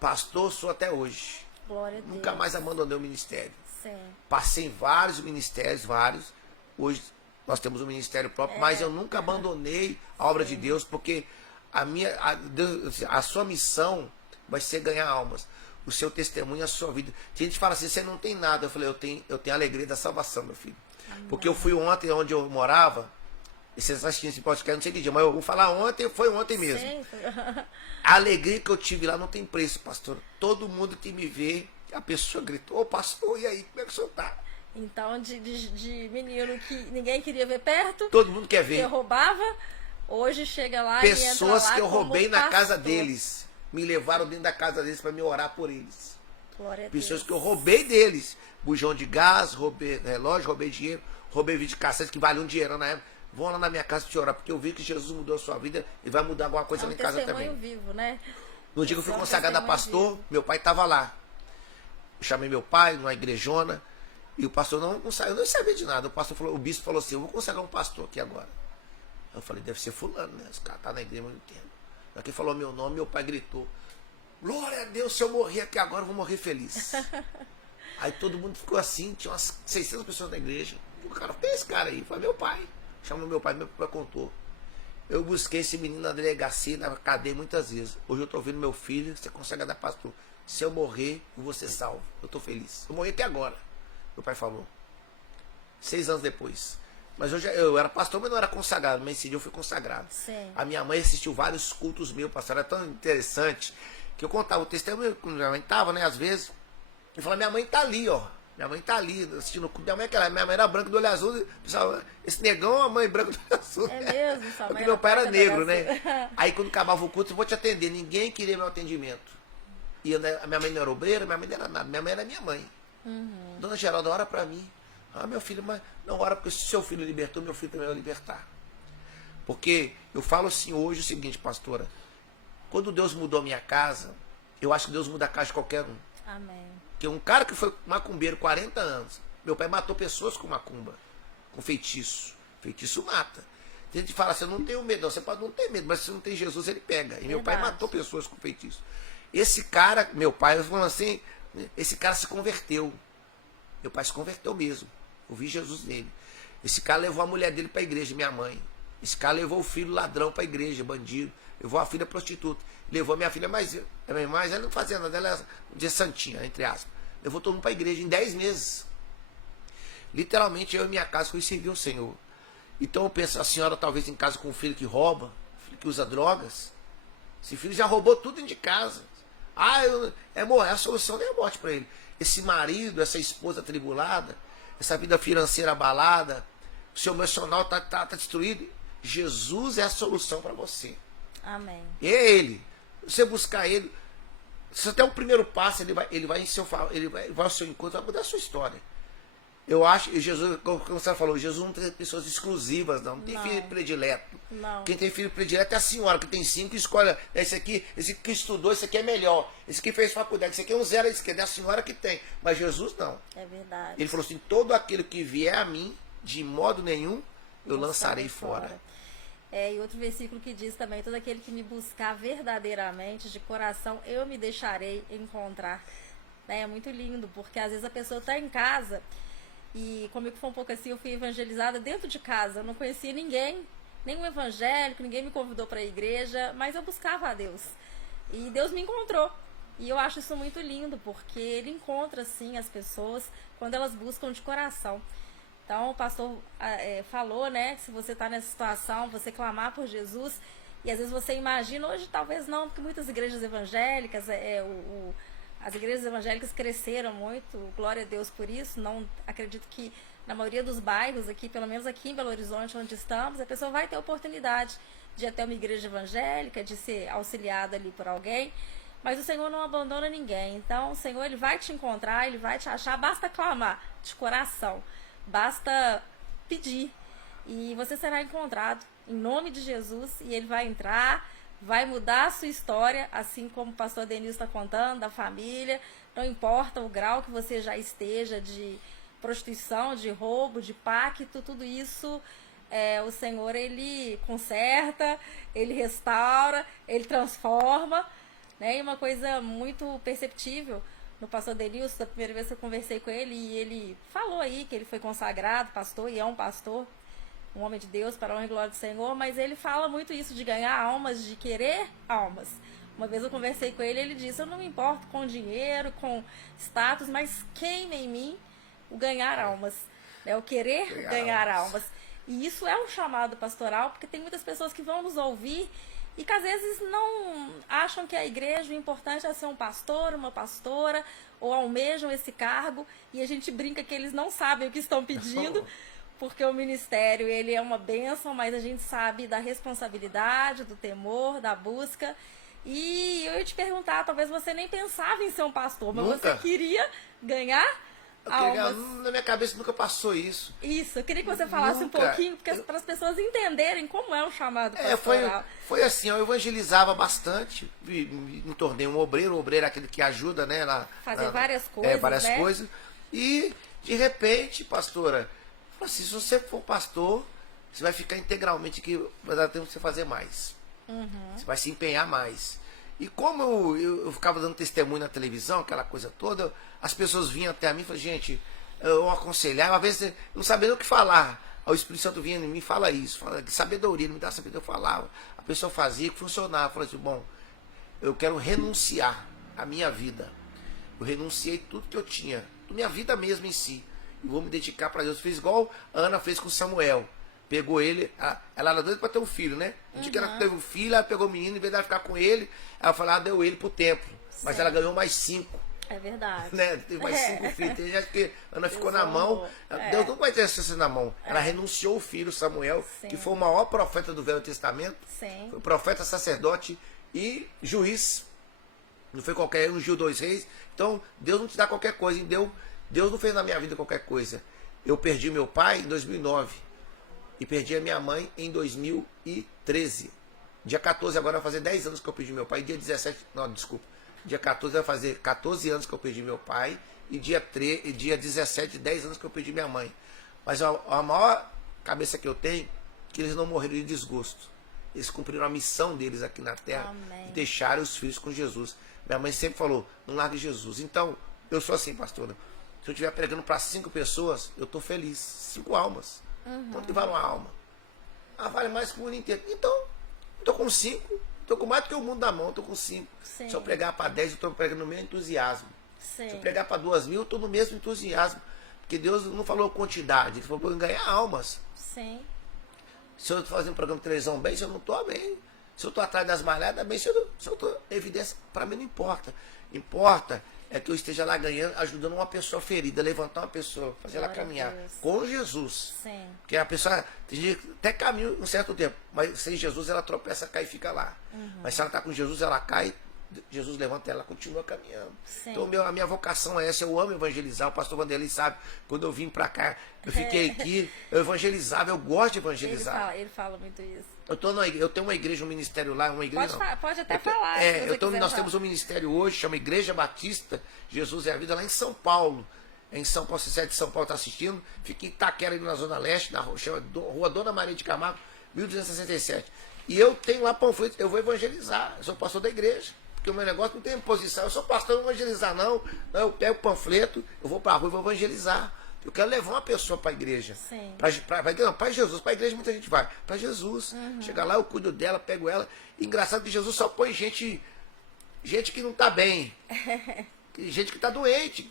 Pastor sou até hoje. Glória a Deus. Nunca mais abandonei o ministério. Sim. Passei em vários ministérios, vários. Hoje nós temos um ministério próprio, mas eu nunca abandonei a obra de Deus, porque a sua missão vai ser ganhar almas. O seu testemunho, a sua vida. Tem gente que fala assim, você não tem nada. Eu falei, eu tenho a alegria da salvação, meu filho. Amém. Porque eu fui ontem onde eu morava, e vocês assistiram esse podcast, não sei que dia, mas eu vou falar ontem, foi ontem mesmo. Sim. A alegria que eu tive lá não tem preço, pastor. Todo mundo que me vê, a pessoa gritou, ô pastor, e aí, como é que o senhor tá? Então, de menino que ninguém queria ver perto, todo mundo quer ver. Que roubava, hoje chega lá pessoas e entra lá que eu roubei na pastor. casa deles, me levaram dentro da casa deles para me orar por eles. Glória a pessoas Deus. Que eu roubei deles. Bujão de gás, roubei relógio, roubei dinheiro, roubei videocassete que valia um dinheiro na época. Vão lá na minha casa te orar, porque eu vi que Jesus mudou a sua vida e vai mudar alguma coisa lá em casa também. Vivo, né? No dia que eu fui consagrado a pastor, vivo. Meu pai estava lá. Eu chamei meu pai numa igrejona e o pastor não saiu, eu não sabia de nada. O bispo falou assim, eu vou consagrar um pastor aqui agora. Eu falei, deve ser fulano, né? Esse cara tá na igreja há muito tempo. Aqui falou meu nome, meu pai gritou, glória a Deus, se eu morrer aqui agora, eu vou morrer feliz. Aí todo mundo ficou assim, tinha umas 600 pessoas na igreja. O cara, quem é esse cara aí? Foi meu pai. Chamou meu pai contou. Eu busquei esse menino na delegacia, na cadeia muitas vezes. Hoje eu estou vendo meu filho, você consegue dar pastor. Se eu morrer, eu vou ser salvo. Eu estou feliz. Eu morri aqui agora. Meu pai falou. 6 anos depois. Mas eu era pastor, mas não era consagrado. Mas esse dia eu fui consagrado. Sim. A minha mãe assistiu vários cultos meus, pastor. Era tão interessante que eu contava o testemunho quando minha mãe estava, né? Às vezes. Eu falava, minha mãe tá ali, ó. Minha mãe tá ali, assistindo o culto. Minha mãe era branca do olho azul. Pensava, esse negão, a mãe branca do olho azul. É mesmo, sua mãe. Porque meu pai era negro, né? Aí quando acabava o culto, eu vou te atender. Ninguém queria meu atendimento. E a minha mãe não era obreira, minha mãe não era nada. Minha mãe era minha mãe. Dona Geralda, ora pra mim. Meu filho, mas não ora, porque se seu filho libertou, meu filho também vai libertar. Porque eu falo assim hoje o seguinte, pastora. Quando Deus mudou a minha casa, eu acho que Deus muda a casa de qualquer um. Amém. Porque um cara que foi macumbeiro 40 anos, meu pai matou pessoas com macumba, com feitiço. Feitiço mata. Tem gente que fala assim, eu não tenho medo. Não, você pode não ter medo, mas se não tem Jesus, ele pega. E verdade. Meu pai matou pessoas com feitiço. Esse cara, meu pai, falando assim, esse cara se converteu. Meu pai se converteu mesmo. Eu vi Jesus nele. Esse cara levou a mulher dele para a igreja, minha mãe. Esse cara levou o filho ladrão para a igreja, bandido. Levou a filha prostituta. Levou a minha filha mas ela não fazia nada, ela era santinha, entre aspas. Levou todo mundo para a igreja em 10 meses. Literalmente eu e minha casa fui servir o Senhor. Então eu penso, a senhora talvez em casa com um filho que rouba, filho que usa drogas. Esse filho já roubou tudo dentro de casa. A solução não é a morte para ele. Esse marido, essa esposa atribulada, essa vida financeira abalada, o seu emocional tá destruído. Jesus é a solução para você. Amém. E é ele. Você buscar ele, se até o primeiro passo, ele vai ao seu encontro, vai mudar a sua história. Eu acho que Jesus, como você falou, Jesus não tem pessoas exclusivas, não tem filho predileto. Não. Quem tem filho predileto é a senhora, que tem 5 e escolhe. Esse aqui que estudou, esse aqui é melhor. Esse aqui fez faculdade, esse aqui é um 0 à esquerda, é a senhora que tem. Mas Jesus não. É verdade. Ele falou assim, todo aquele que vier a mim, de modo nenhum, eu lançarei fora. E outro versículo que diz também, todo aquele que me buscar verdadeiramente, de coração, eu me deixarei encontrar. É muito lindo, porque às vezes a pessoa está em casa, e comigo foi um pouco assim, eu fui evangelizada dentro de casa, eu não conhecia ninguém, nenhum evangélico, ninguém me convidou para a igreja, mas eu buscava a Deus. E Deus me encontrou. E eu acho isso muito lindo, porque Ele encontra, sim, as pessoas quando elas buscam de coração. Então, o pastor falou, né, que se você está nessa situação, você clamar por Jesus, e às vezes você imagina, hoje talvez não, porque muitas igrejas evangélicas, as igrejas evangélicas cresceram muito, glória a Deus por isso, não acredito que na maioria dos bairros aqui, pelo menos aqui em Belo Horizonte, onde estamos, a pessoa vai ter a oportunidade de ir até uma igreja evangélica, de ser auxiliada ali por alguém, Mas o Senhor não abandona ninguém. Então, o Senhor, Ele vai te encontrar, Ele vai te achar. Basta clamar de coração. Basta pedir. E você será encontrado em nome de Jesus. E Ele vai entrar, vai mudar a sua história, assim como o pastor Denilson está contando, da família. Não importa o grau que você já esteja de prostituição, de roubo, de pacto, tudo isso... o Senhor, Ele conserta, Ele restaura, Ele transforma, né? E uma coisa muito perceptível no pastor Denilson, da primeira vez que eu conversei com ele, e ele falou aí que ele foi consagrado pastor, e é um pastor, um homem de Deus, para a honra e glória do Senhor, mas ele fala muito isso de ganhar almas, de querer almas. Uma vez eu conversei com ele, ele disse, eu não me importo com dinheiro, com status, mas queima em mim o ganhar almas, né? O querer ganhar almas. E isso é um chamado pastoral, porque tem muitas pessoas que vão nos ouvir e que às vezes não acham que a igreja, o importante é ser um pastor, uma pastora, ou almejam esse cargo, e a gente brinca que eles não sabem o que estão pedindo, porque o ministério, ele é uma bênção, mas a gente sabe da responsabilidade, do temor, da busca. E eu ia te perguntar, talvez você nem pensava em ser um pastor, mas Nunca. você queria ganhar almas. Na minha cabeça nunca passou isso. Isso, eu queria que você falasse Nunca. um pouquinho, porque para as pessoas entenderem como é um chamado pastoral. Foi assim, eu evangelizava bastante, me tornei um obreiro é aquele que ajuda, né? Fazer várias coisas, várias né? coisas. E, de repente, pastora, falou assim, se você for pastor, você vai ficar integralmente aqui, vai dar tempo de você fazer mais. Você vai se empenhar mais. E como eu ficava dando testemunho na televisão, aquela coisa toda, as pessoas vinham até a mim e falavam, gente, eu aconselhava, às vezes não sabendo o que falar. O Espírito Santo vinha em mim, fala isso, fala de sabedoria, me dá sabedoria, eu falava. A pessoa fazia, que funcionava. Eu falei assim, bom, eu quero renunciar à minha vida. Eu renunciei tudo que eu tinha, minha vida mesmo em si. E vou me dedicar para Deus. Fiz igual a Ana fez com Samuel. Pegou ele, ela era doida para ter um filho, né? No dia que ela teve um filho, ela pegou o menino, em vez dela ficar com ele, ela falou, deu ele pro templo. Mas ela ganhou mais 5. É verdade. Né? Teve mais 5 filhos. Tem gente que Ana ficou na mão. Deus não vai ter essa na mão. Ela renunciou o filho, Samuel, que foi o maior profeta do Velho Testamento. Sim. Foi profeta, sacerdote e juiz. Não foi qualquer ungiu 2 reis. Então, Deus não te dá qualquer coisa. Deus não fez na minha vida qualquer coisa. Eu perdi meu pai em 2009. E perdi a minha mãe em 2013. Dia 14 agora vai fazer 10 anos que eu perdi meu pai. Dia 17, não, desculpa. Dia 14 vai fazer 14 anos que eu perdi meu pai. E dia 17, 10 anos que eu perdi minha mãe. Mas a maior cabeça que eu tenho é que eles não morreram de desgosto. Eles cumpriram a missão deles aqui na terra. Amém. E deixaram os filhos com Jesus. Minha mãe sempre falou, não largue Jesus. Então, eu sou assim, pastora. Se eu estiver pregando para 5 pessoas, eu estou feliz. 5 almas. Quanto que vale uma alma? Vale mais que o mundo inteiro. Então, estou com 5. Estou com mais do que o mundo na mão. Estou com 5. Se eu pregar para 10, eu estou pregando no meu entusiasmo. Sim. Se eu pregar para 2.000, eu estou no mesmo entusiasmo. Porque Deus não falou quantidade. Ele falou para eu ganhar almas. Sim. Se eu estou fazendo um programa de televisão bem, se eu não estou bem. Se eu estou atrás das malhadas, bem. Se eu estou em evidência, para mim não importa. Importa é que eu esteja lá ganhando, ajudando uma pessoa ferida, levantar uma pessoa, fazer ela caminhar com Jesus. Sim. Porque a pessoa tem gente que até caminha um certo tempo, mas sem Jesus ela tropeça, cai e fica lá. Mas se ela está com Jesus, ela cai, Jesus levanta ela, continua caminhando. Sim. Então a minha vocação é essa, eu amo evangelizar. O pastor Vanderlei sabe, quando eu vim para cá, eu fiquei aqui, eu evangelizava, eu gosto de evangelizar. Ele fala muito isso. Eu tenho uma igreja, um ministério lá, uma igreja. Pode até falar. Nós temos um ministério hoje, chama Igreja Batista, Jesus é a Vida, lá em São Paulo. Em São Paulo, se você é de São Paulo está assistindo, fica em Itaquera, ali na Zona Leste, na rua Dona Maria de Camargo, 1267. E eu tenho lá panfleto, eu vou evangelizar, eu sou pastor da igreja. Porque o meu negócio não tem imposição, eu sou pastor, não vou evangelizar não. Eu pego o panfleto, eu vou para a rua e vou evangelizar. Eu quero levar uma pessoa para a igreja. Sim. Para Jesus. Para a igreja muita gente vai. Para Jesus. Chega lá, eu cuido dela, pego ela. E engraçado que Jesus só põe gente que não está bem. Gente que está doente.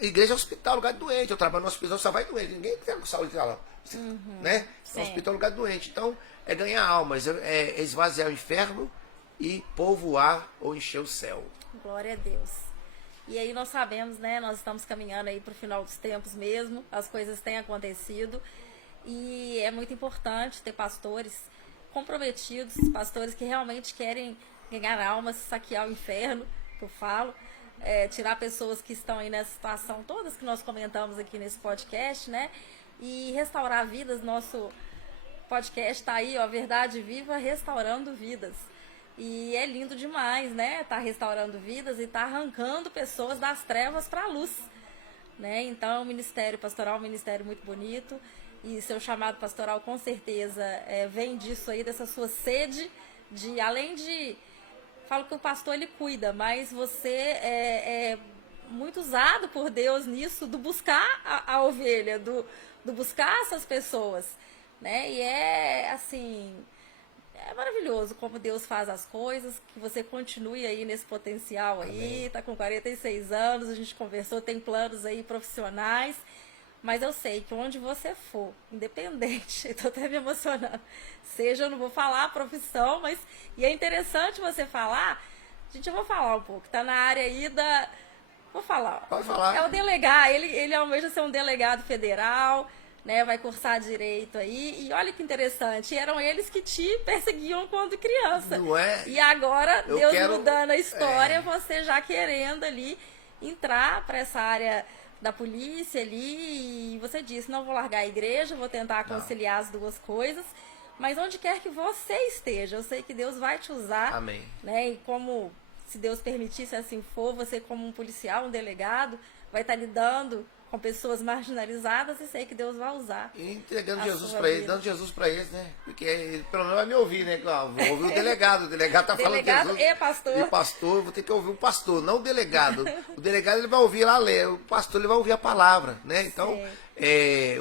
Igreja é hospital, lugar de doente. Eu trabalho no hospital, só vai doente. Ninguém tem saúde lá. Né? No hospital é lugar de doente. Então, é ganhar almas. É esvaziar o inferno e povoar ou encher o céu. Glória a Deus. E aí nós sabemos, né, nós estamos caminhando aí para o final dos tempos mesmo, as coisas têm acontecido e é muito importante ter pastores comprometidos, pastores que realmente querem ganhar almas, saquear o inferno, que eu falo, tirar pessoas que estão aí nessa situação, todas que nós comentamos aqui nesse podcast, né? E restaurar vidas. Nosso podcast tá aí, ó, Verdade Viva, restaurando vidas. E é lindo demais, né? Tá restaurando vidas e tá arrancando pessoas das trevas para a luz, né? Então, é um ministério pastoral, um ministério muito bonito. E seu chamado pastoral, com certeza, vem disso aí, dessa sua sede de, além de... Falo que o pastor, ele cuida, mas você é muito usado por Deus nisso, do buscar a ovelha, do buscar essas pessoas, né? E assim... É maravilhoso como Deus faz as coisas, que você continue aí nesse potencial aí. Amém. Tá com 46 anos, a gente conversou, tem planos aí profissionais, mas eu sei que onde você for, independente, estou até me emocionando, seja, eu não vou falar a profissão, mas, e é interessante você falar, gente, eu vou falar um pouco, tá na área aí da, vou falar. Pode falar. É o delegado, ele almeja ser um delegado federal, né, vai cursar direito aí, e olha que interessante, eram eles que te perseguiam quando criança. Não é? E agora, Deus mudando a história, você já querendo ali entrar para essa área da polícia ali, e você disse, não vou largar a igreja, vou tentar conciliar as duas coisas, mas onde quer que você esteja, eu sei que Deus vai te usar. Amém. Né, e como, se Deus permitir, se assim for, você como um policial, um delegado, vai estar lidando com pessoas marginalizadas, e sei que Deus vai usar. E entregando Jesus para eles, dando Jesus para eles, né? Porque ele pelo menos vai me ouvir, né? Vou ouvir o delegado tá falando delegado Jesus. E pastor. E pastor, vou ter que ouvir o pastor, não o delegado. O delegado ele vai ouvir lá ler, o pastor ele vai ouvir a palavra, né? Então,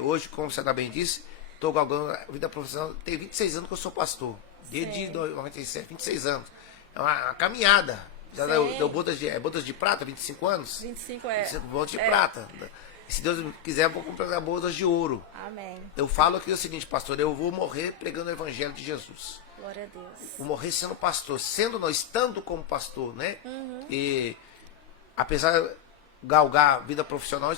hoje, como você também disse, estou galgando a vida profissional, tem 26 anos que eu sou pastor. Desde 97, 26 anos. É uma caminhada. Já deu bodas de prata, 25 anos? 25 25 bodas de prata. E se Deus quiser, eu vou comprar bodas de ouro. Amém. Eu falo aqui o seguinte, pastor, eu vou morrer pregando o evangelho de Jesus. Glória a Deus. Vou morrer sendo pastor, estando como pastor, né? Uhum. E apesar de galgar vida profissional,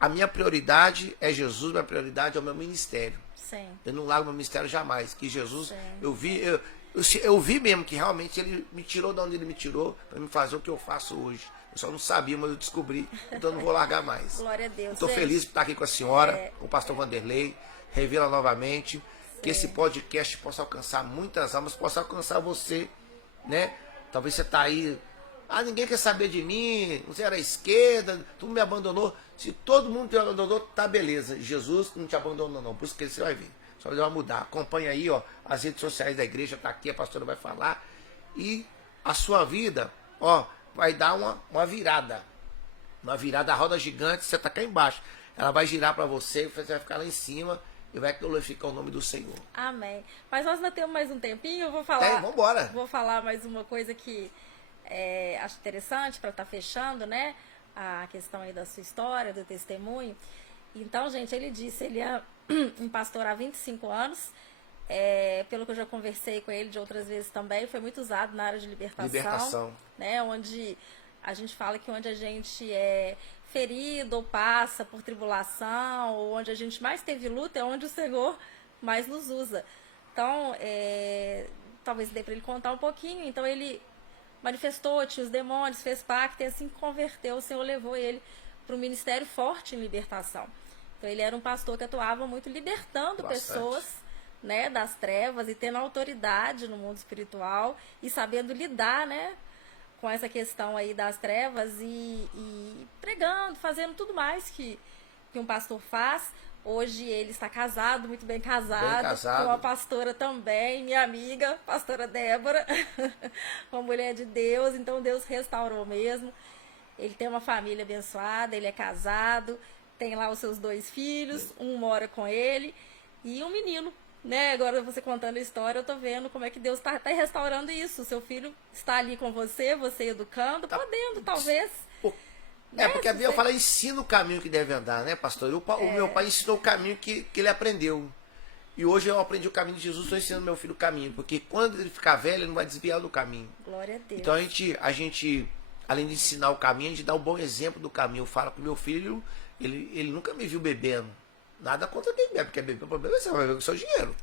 a minha prioridade é Jesus, minha prioridade é o meu ministério. Sim. Eu não largo meu ministério jamais. Que Jesus, eu vi mesmo que realmente ele me tirou de onde ele me tirou para me fazer o que eu faço hoje. Eu só não sabia, mas eu descobri, então eu não vou largar mais. Glória a Deus. Estou feliz por estar aqui com a senhora, com o pastor Vanderlei, revela novamente, que esse podcast possa alcançar muitas almas, possa alcançar você, né? Talvez você está aí, ninguém quer saber de mim, você era à esquerda, tu me abandonou. Se todo mundo te abandonou, tá beleza. Jesus não te abandonou não, por isso que você vai ver. Só vai mudar. Acompanha aí, ó, as redes sociais da igreja, tá aqui, a pastora vai falar. E a sua vida, ó, vai dar uma virada. Uma virada, a roda gigante, você tá cá embaixo. Ela vai girar para você, você vai ficar lá em cima e vai glorificar o nome do Senhor. Amém. Mas nós ainda temos mais um tempinho, eu vou falar. Vamos embora. Vou falar mais uma coisa que acho interessante para estar fechando, né? A questão aí da sua história, do testemunho. Então, gente, ele disse, ele é um pastor há 25 anos. Pelo que eu já conversei com ele de outras vezes também, foi muito usado na área de libertação. Né, onde a gente fala que onde a gente é ferido ou passa por tribulação, ou onde a gente mais teve luta, é onde o Senhor mais nos usa. Então, talvez dê para ele contar um pouquinho. Então, ele manifestou, tinha os demônios, fez pacto, e assim que converteu, o Senhor levou ele para um ministério forte em libertação. Então, ele era um pastor que atuava muito libertando pessoas, né, das trevas, e tendo autoridade no mundo espiritual e sabendo lidar, né, com essa questão aí das trevas e pregando, fazendo tudo mais que um pastor faz. Hoje ele está casado, muito bem casado, com uma pastora também, minha amiga, pastora Débora, uma mulher de Deus. Então Deus restaurou mesmo. Ele tem uma família abençoada, ele é casado, tem lá os seus 2 filhos, um mora com ele e um menino, né? Agora você contando a história, eu tô vendo como é que Deus tá restaurando isso. O seu filho está ali com você educando, podendo, talvez. Porque a Bíblia fala, ensina o caminho que deve andar, né, pastor? O meu pai ensinou o caminho que ele aprendeu. E hoje eu aprendi o caminho de Jesus, estou ensinando meu filho o caminho. Porque quando ele ficar velho, ele não vai desviar do caminho. Glória a Deus. Então a gente, além de ensinar o caminho, a gente dá um bom exemplo do caminho. Eu falo pro meu filho, ele nunca me viu bebendo. Nada contra quem bebe, porque beber o problema é seu, vai beber com o seu dinheiro.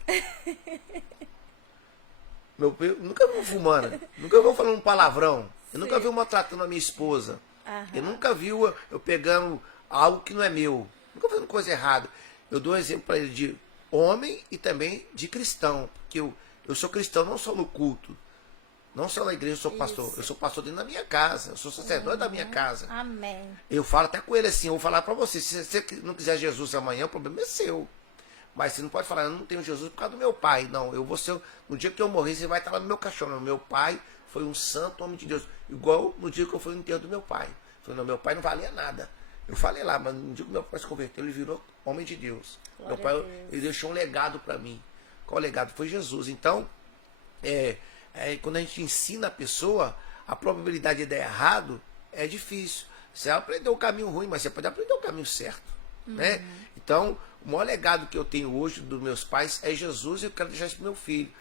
Eu nunca vi fumando, nunca vi falando um palavrão. Eu nunca vi maltratando a minha esposa. Eu nunca vi eu pegando algo que não é meu. Nunca fazendo coisa errada. Eu dou um exemplo para ele de homem e também de cristão. Porque eu sou cristão não só no culto. Não só na igreja eu sou pastor. Isso. Eu sou pastor dentro da minha casa. Eu sou sacerdote da minha casa. Amém. Eu falo até com ele assim, eu vou falar para você. Se você não quiser Jesus amanhã, o problema é seu. Mas você não pode falar, eu não tenho Jesus por causa do meu pai. Não, eu vou ser. No dia que eu morrer, você vai estar lá no meu caixão. Meu pai foi um santo homem de Deus. Igual no dia que eu fui no enterro do meu pai. Eu falei, não, meu pai não valia nada. Eu falei lá, mas no dia que meu pai se converteu, ele virou homem de Deus. Glória Meu pai, a Deus. ele deixou um legado para mim. Qual o legado? Foi Jesus. Então, quando a gente ensina a pessoa, a probabilidade de dar errado é difícil. Você aprendeu o caminho ruim, mas você pode aprender o caminho certo. Né? Então, o maior legado que eu tenho hoje dos meus pais é Jesus e eu quero deixar isso pro meu filho.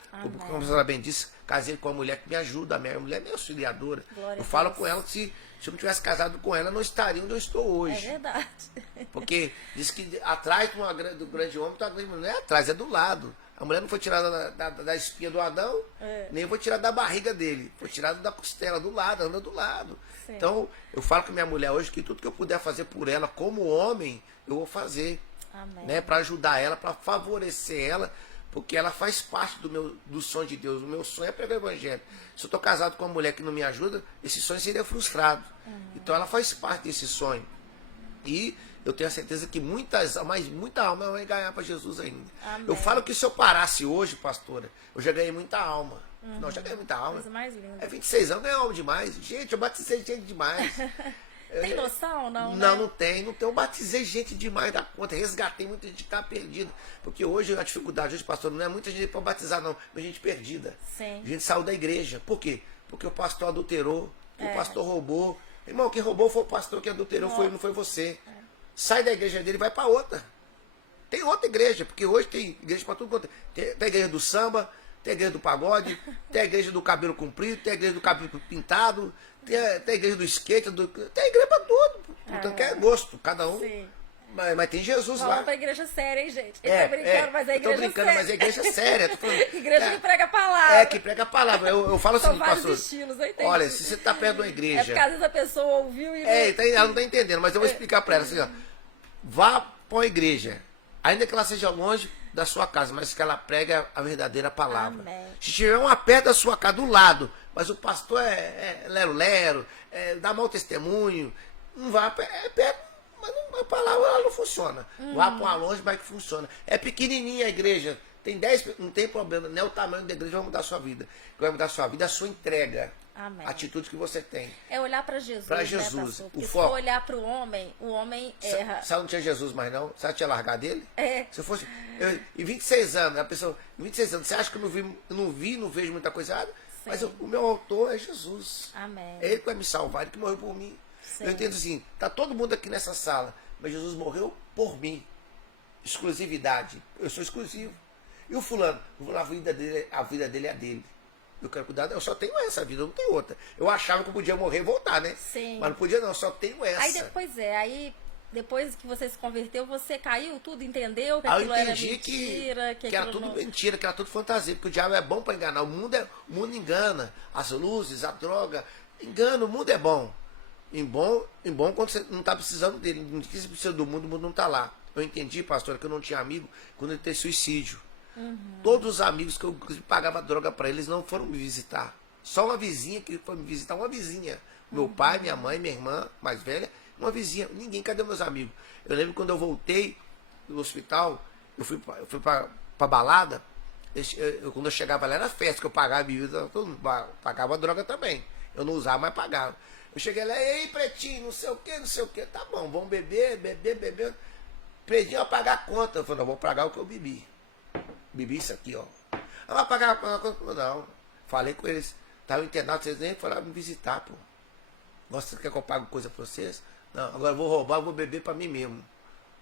Como a senhora bem disse, casei com uma mulher que me ajuda, a minha mulher é minha auxiliadora. Glória Eu a falo Deus. com ela que se eu não tivesse casado com ela, eu não estaria onde eu estou hoje. É verdade. Porque diz que atrás do grande homem está a grande mulher. Não é atrás, é do lado. A mulher não foi tirada da espinha do Adão, nem foi tirada da barriga dele. Foi tirada da costela, do lado, anda do lado. Sim. Então, eu falo com minha mulher hoje que tudo que eu puder fazer por ela, como homem, eu vou fazer. Amém. Né, para ajudar ela, para favorecer ela, porque ela faz parte do sonho de Deus. O meu sonho é pregar o evangelho. Se eu estou casado com uma mulher que não me ajuda, esse sonho seria frustrado. Então ela faz parte desse sonho. E eu tenho a certeza que muita alma vai ganhar para Jesus ainda. Amém. Eu falo que se eu parasse hoje, pastora, eu já ganhei muita alma. Não, já ganhei muita alma. Coisa mais linda. 26 anos, ganhei alma demais. Gente, eu batizei gente demais. Tem noção, não? Não, né? não tem. Eu batizei gente demais da conta, resgatei muita gente que estava perdida. Porque hoje a dificuldade, hoje, pastor, não é muita gente para batizar, não, mas gente perdida. Sim. Gente saiu da igreja. Por quê? Porque o pastor adulterou, o pastor roubou. Irmão, quem roubou foi o pastor, quem adulterou não foi você. Sai da igreja dele e vai para outra. Tem outra igreja, porque hoje tem igreja para tudo quanto tem a igreja do samba, tem a igreja do pagode, tem a igreja do cabelo comprido, tem a igreja do cabelo pintado, tem a igreja do skate, tem a igreja para tudo. Portanto, que é gosto, cada um. Sim. Mas tem Jesus Vamos lá. pra igreja séria, hein, gente? Ele tá brincando, mas é eu igreja tô brincando, séria. mas é igreja séria. Tô falando, Igreja que prega a palavra. que prega a palavra. Eu falo o São seguinte, vários pastor. estilos, eu entendi. Olha, se você está perto de uma É igreja. porque às vezes a pessoa ouviu e... Ela não está entendendo, mas eu vou explicar para ela assim, ó. Vá para uma igreja, ainda que ela seja longe da sua casa, mas que ela pregue a verdadeira palavra. Amém. Se tiver uma perto da sua casa, do lado, mas o pastor é lero-lero, dá mau testemunho, não vá, perto, mas a palavra ela não funciona. Vá para uma longe, mas que funciona. É pequenininha a igreja, tem 10, não tem problema, não é o tamanho da igreja que vai mudar a sua vida. O que vai mudar a sua vida é a sua entrega. Amém. A atitude que você tem. É olhar para Jesus, Pra né, Jesus, pastor? o Porque se foco. for olhar para o homem erra. Você não tinha Jesus mais não? Você tinha largado dele? É. Se eu fosse. Em 26 anos, a pessoa. Em 26 anos, você acha que eu não vejo muita coisa errada? Sim. Mas o meu autor é Jesus. Amém. É ele que vai me salvar, ele que morreu por mim. Sim. Eu entendo assim, tá todo mundo aqui nessa sala, mas Jesus morreu por mim. Exclusividade. Eu sou exclusivo. E o fulano? A vida dele é a dele. Eu quero cuidar, eu só tenho essa vida, eu não tenho outra. Eu achava que eu podia morrer e voltar, né? Sim. Mas não podia não, eu só tenho essa. Aí depois que você se converteu, você caiu tudo, entendeu que Aí eu aquilo era entendi mentira, que era aquilo tudo não... mentira, que era tudo fantasia, porque o diabo é bom para enganar. O mundo engana. As luzes, a droga, engana, o mundo é bom. Em bom quando você não está precisando dele. Não que você precisa do mundo, o mundo não está lá. Eu entendi, pastor, que eu não tinha amigo quando ele teve suicídio. Todos os amigos que eu inclusive, pagava droga para eles não foram me visitar. Só uma vizinha que foi me visitar, uma vizinha. Meu pai, minha mãe, minha irmã mais velha, uma vizinha. Ninguém, cadê meus amigos? Eu lembro quando eu voltei do hospital, eu fui pra balada, quando eu chegava lá era festa, que eu pagava bebida, todo mundo pagava droga também. Eu não usava, mas pagava. Eu cheguei lá, ei, pretinho, não sei o que, tá bom, vamos beber. Pretinho vai pagar a conta. Eu falei, não, vou pagar o que eu bebi. Bebi isso aqui, ó. Ah, vai pagar a conta? Não. Falei com eles, tava internado, vocês nem foram me visitar, pô. Você quer que eu pague coisa pra vocês? Não, agora eu vou roubar, eu vou beber pra mim mesmo.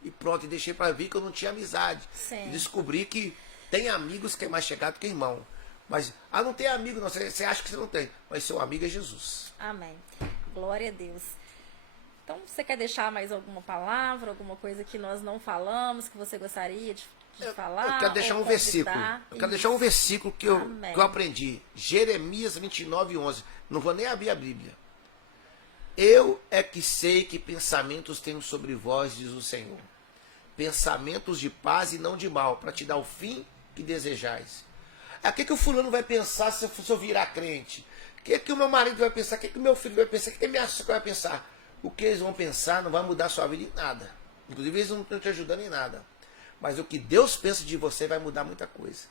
E pronto, e deixei pra vir que eu não tinha amizade. Sim. E descobri que tem amigos que é mais chegado que irmão. Mas, não tem amigo não, você acha que você não tem. Mas seu amigo é Jesus. Amém. Glória a Deus. Então, você quer deixar mais alguma palavra, alguma coisa que nós não falamos, que você gostaria de de falar? Eu quero deixar um versículo. Eu quero deixar um versículo que eu aprendi. Jeremias 29:11. Não vou nem abrir a Bíblia. Eu é que sei que pensamentos tenho sobre vós, diz o Senhor. Pensamentos de paz e não de mal, para te dar o fim que desejais. O que o fulano vai pensar se eu virar crente? O que o meu marido vai pensar? O que o meu filho vai pensar? O que a minha sogra vai pensar? O que eles vão pensar não vai mudar a sua vida em nada. Inclusive, eles não estão te ajudando em nada. Mas o que Deus pensa de você vai mudar muita coisa.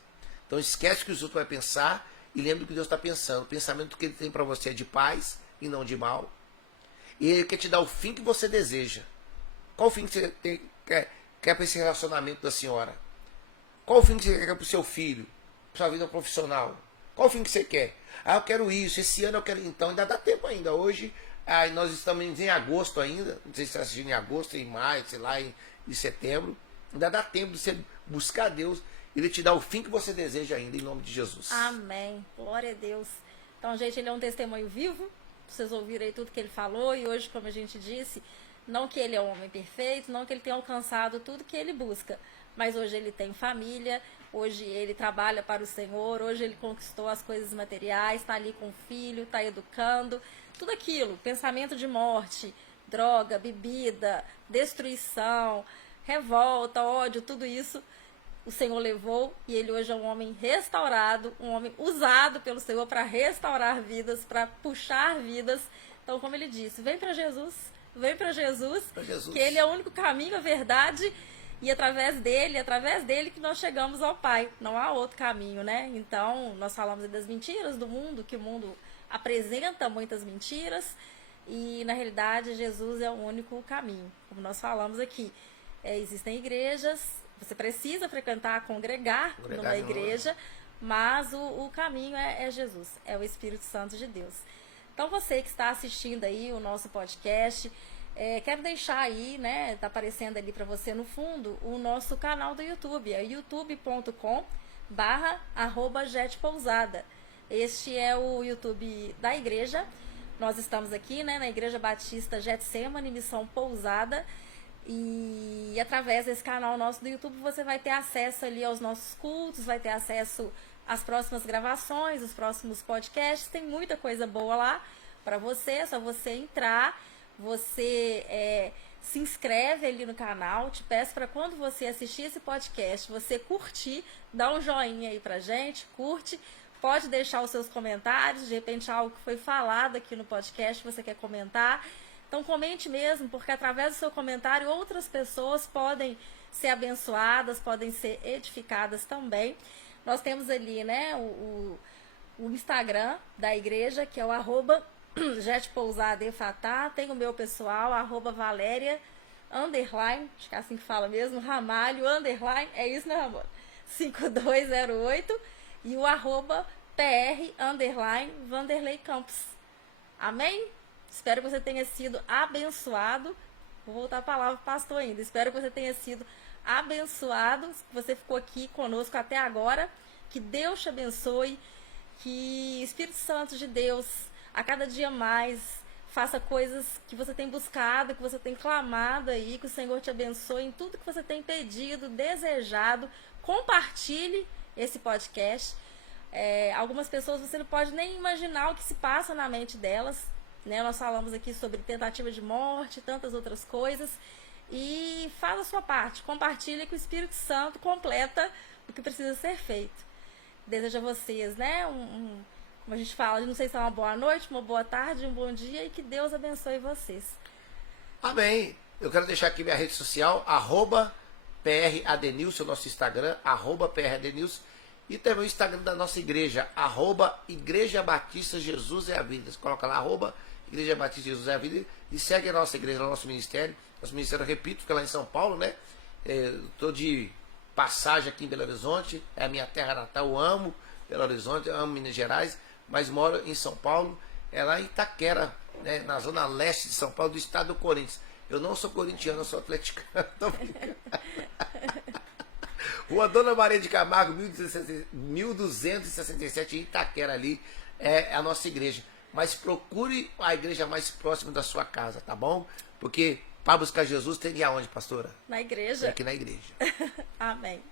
Então esquece o que os outros vão pensar e lembre o que Deus está pensando. O pensamento que Ele tem para você é de paz e não de mal. E Ele quer te dar o fim que você deseja. Qual o fim que você quer para esse relacionamento da senhora? Qual o fim que você quer para o seu filho? Para sua vida profissional? Qual o fim que você quer? Eu quero isso, esse ano eu quero. Então ainda dá tempo ainda. Hoje nós estamos em agosto ainda. Não sei se está assistindo em agosto, em maio, sei lá, em setembro. Ainda dá tempo de você buscar a Deus e Ele te dá o fim que você deseja ainda, em nome de Jesus. Amém. Glória a Deus. Então, gente, Ele é um testemunho vivo. Vocês ouviram aí tudo que Ele falou. E hoje, como a gente disse, não que Ele é um homem perfeito, não que Ele tenha alcançado tudo que Ele busca. Mas hoje Ele tem família, hoje Ele trabalha para o Senhor, hoje Ele conquistou as coisas materiais, está ali com o filho, está educando. Tudo aquilo, pensamento de morte, droga, bebida, destruição, revolta, ódio, tudo isso o Senhor levou e ele hoje é um homem restaurado, um homem usado pelo Senhor para restaurar vidas, para puxar vidas. Então, como ele disse, vem para Jesus, que Ele é o único caminho, a verdade, e através dele que nós chegamos ao Pai. Não há outro caminho, né? Então, nós falamos das mentiras do mundo, que o mundo apresenta muitas mentiras, e na realidade Jesus é o único caminho, como nós falamos aqui. Existem igrejas, você precisa frequentar, congregar numa igreja, mas o caminho é Jesus, é o Espírito Santo de Deus. Então você que está assistindo aí o nosso podcast, quero deixar aí, né, tá aparecendo ali para você no fundo, o nosso canal do YouTube, é youtube.com/jetpousada. Este é o YouTube da igreja. Nós estamos aqui, né, na Igreja Batista Getsemane, Missão Pousada. E através desse canal nosso do YouTube você vai ter acesso ali aos nossos cultos, vai ter acesso às próximas gravações, os próximos podcasts. Tem muita coisa boa lá para você, é só você entrar, você se inscreve ali no canal. Te peço para quando você assistir esse podcast, você curtir, dá um joinha aí pra gente, curte. Pode deixar os seus comentários, de repente algo que foi falado aqui no podcast você quer comentar. Então comente mesmo, porque através do seu comentário outras pessoas podem ser abençoadas, podem ser edificadas também. Nós temos ali, né, o Instagram da igreja, que é o @jetpousadefatá. Tem o meu pessoal, @Valéria_, acho que é assim que fala mesmo, Ramalho_, é isso, né, Ramon? 5208, e o @PR_Vanderlei Campos. Amém? Espero que você tenha sido abençoado. Vou voltar a palavra para o pastor ainda. Espero que você tenha sido abençoado, que você ficou aqui conosco até agora. Que Deus te abençoe, que o Espírito Santo de Deus, a cada dia mais, faça coisas que você tem buscado, que você tem clamado aí, que o Senhor te abençoe em tudo que você tem pedido, desejado. Compartilhe esse podcast. Algumas pessoas você não pode nem imaginar o que se passa na mente delas, né? Nós falamos aqui sobre tentativa de morte, tantas outras coisas. E faz a sua parte, compartilha, que o Espírito Santo completa o que precisa ser feito. Desejo a vocês, né, como a gente fala, não sei se é uma boa noite, uma boa tarde, um bom dia, e que Deus abençoe vocês. Amém. Eu quero deixar aqui minha rede social, @PRAdenilson, nosso Instagram, @PRAdenilson, e também o Instagram da nossa igreja, @Igreja Batista Jesus é a Vida. Você coloca lá, Igreja Batista Jesus é a Vida, e segue a nossa igreja, o nosso ministério. Nosso ministério, eu repito, fica lá em São Paulo, né? Estou de passagem aqui em Belo Horizonte, é a minha terra natal, eu amo Belo Horizonte, eu amo Minas Gerais, mas moro em São Paulo, é lá em Itaquera, né? Na zona leste de São Paulo, do estado do Corinthians. Eu não sou corintiano, eu sou atleticano. Rua Dona Maria de Camargo, 1267, em Itaquera, ali é a nossa igreja. Mas procure a igreja mais próxima da sua casa, tá bom? Porque para buscar Jesus tem que ir aonde, pastora? Na igreja. Aqui na igreja. Amém.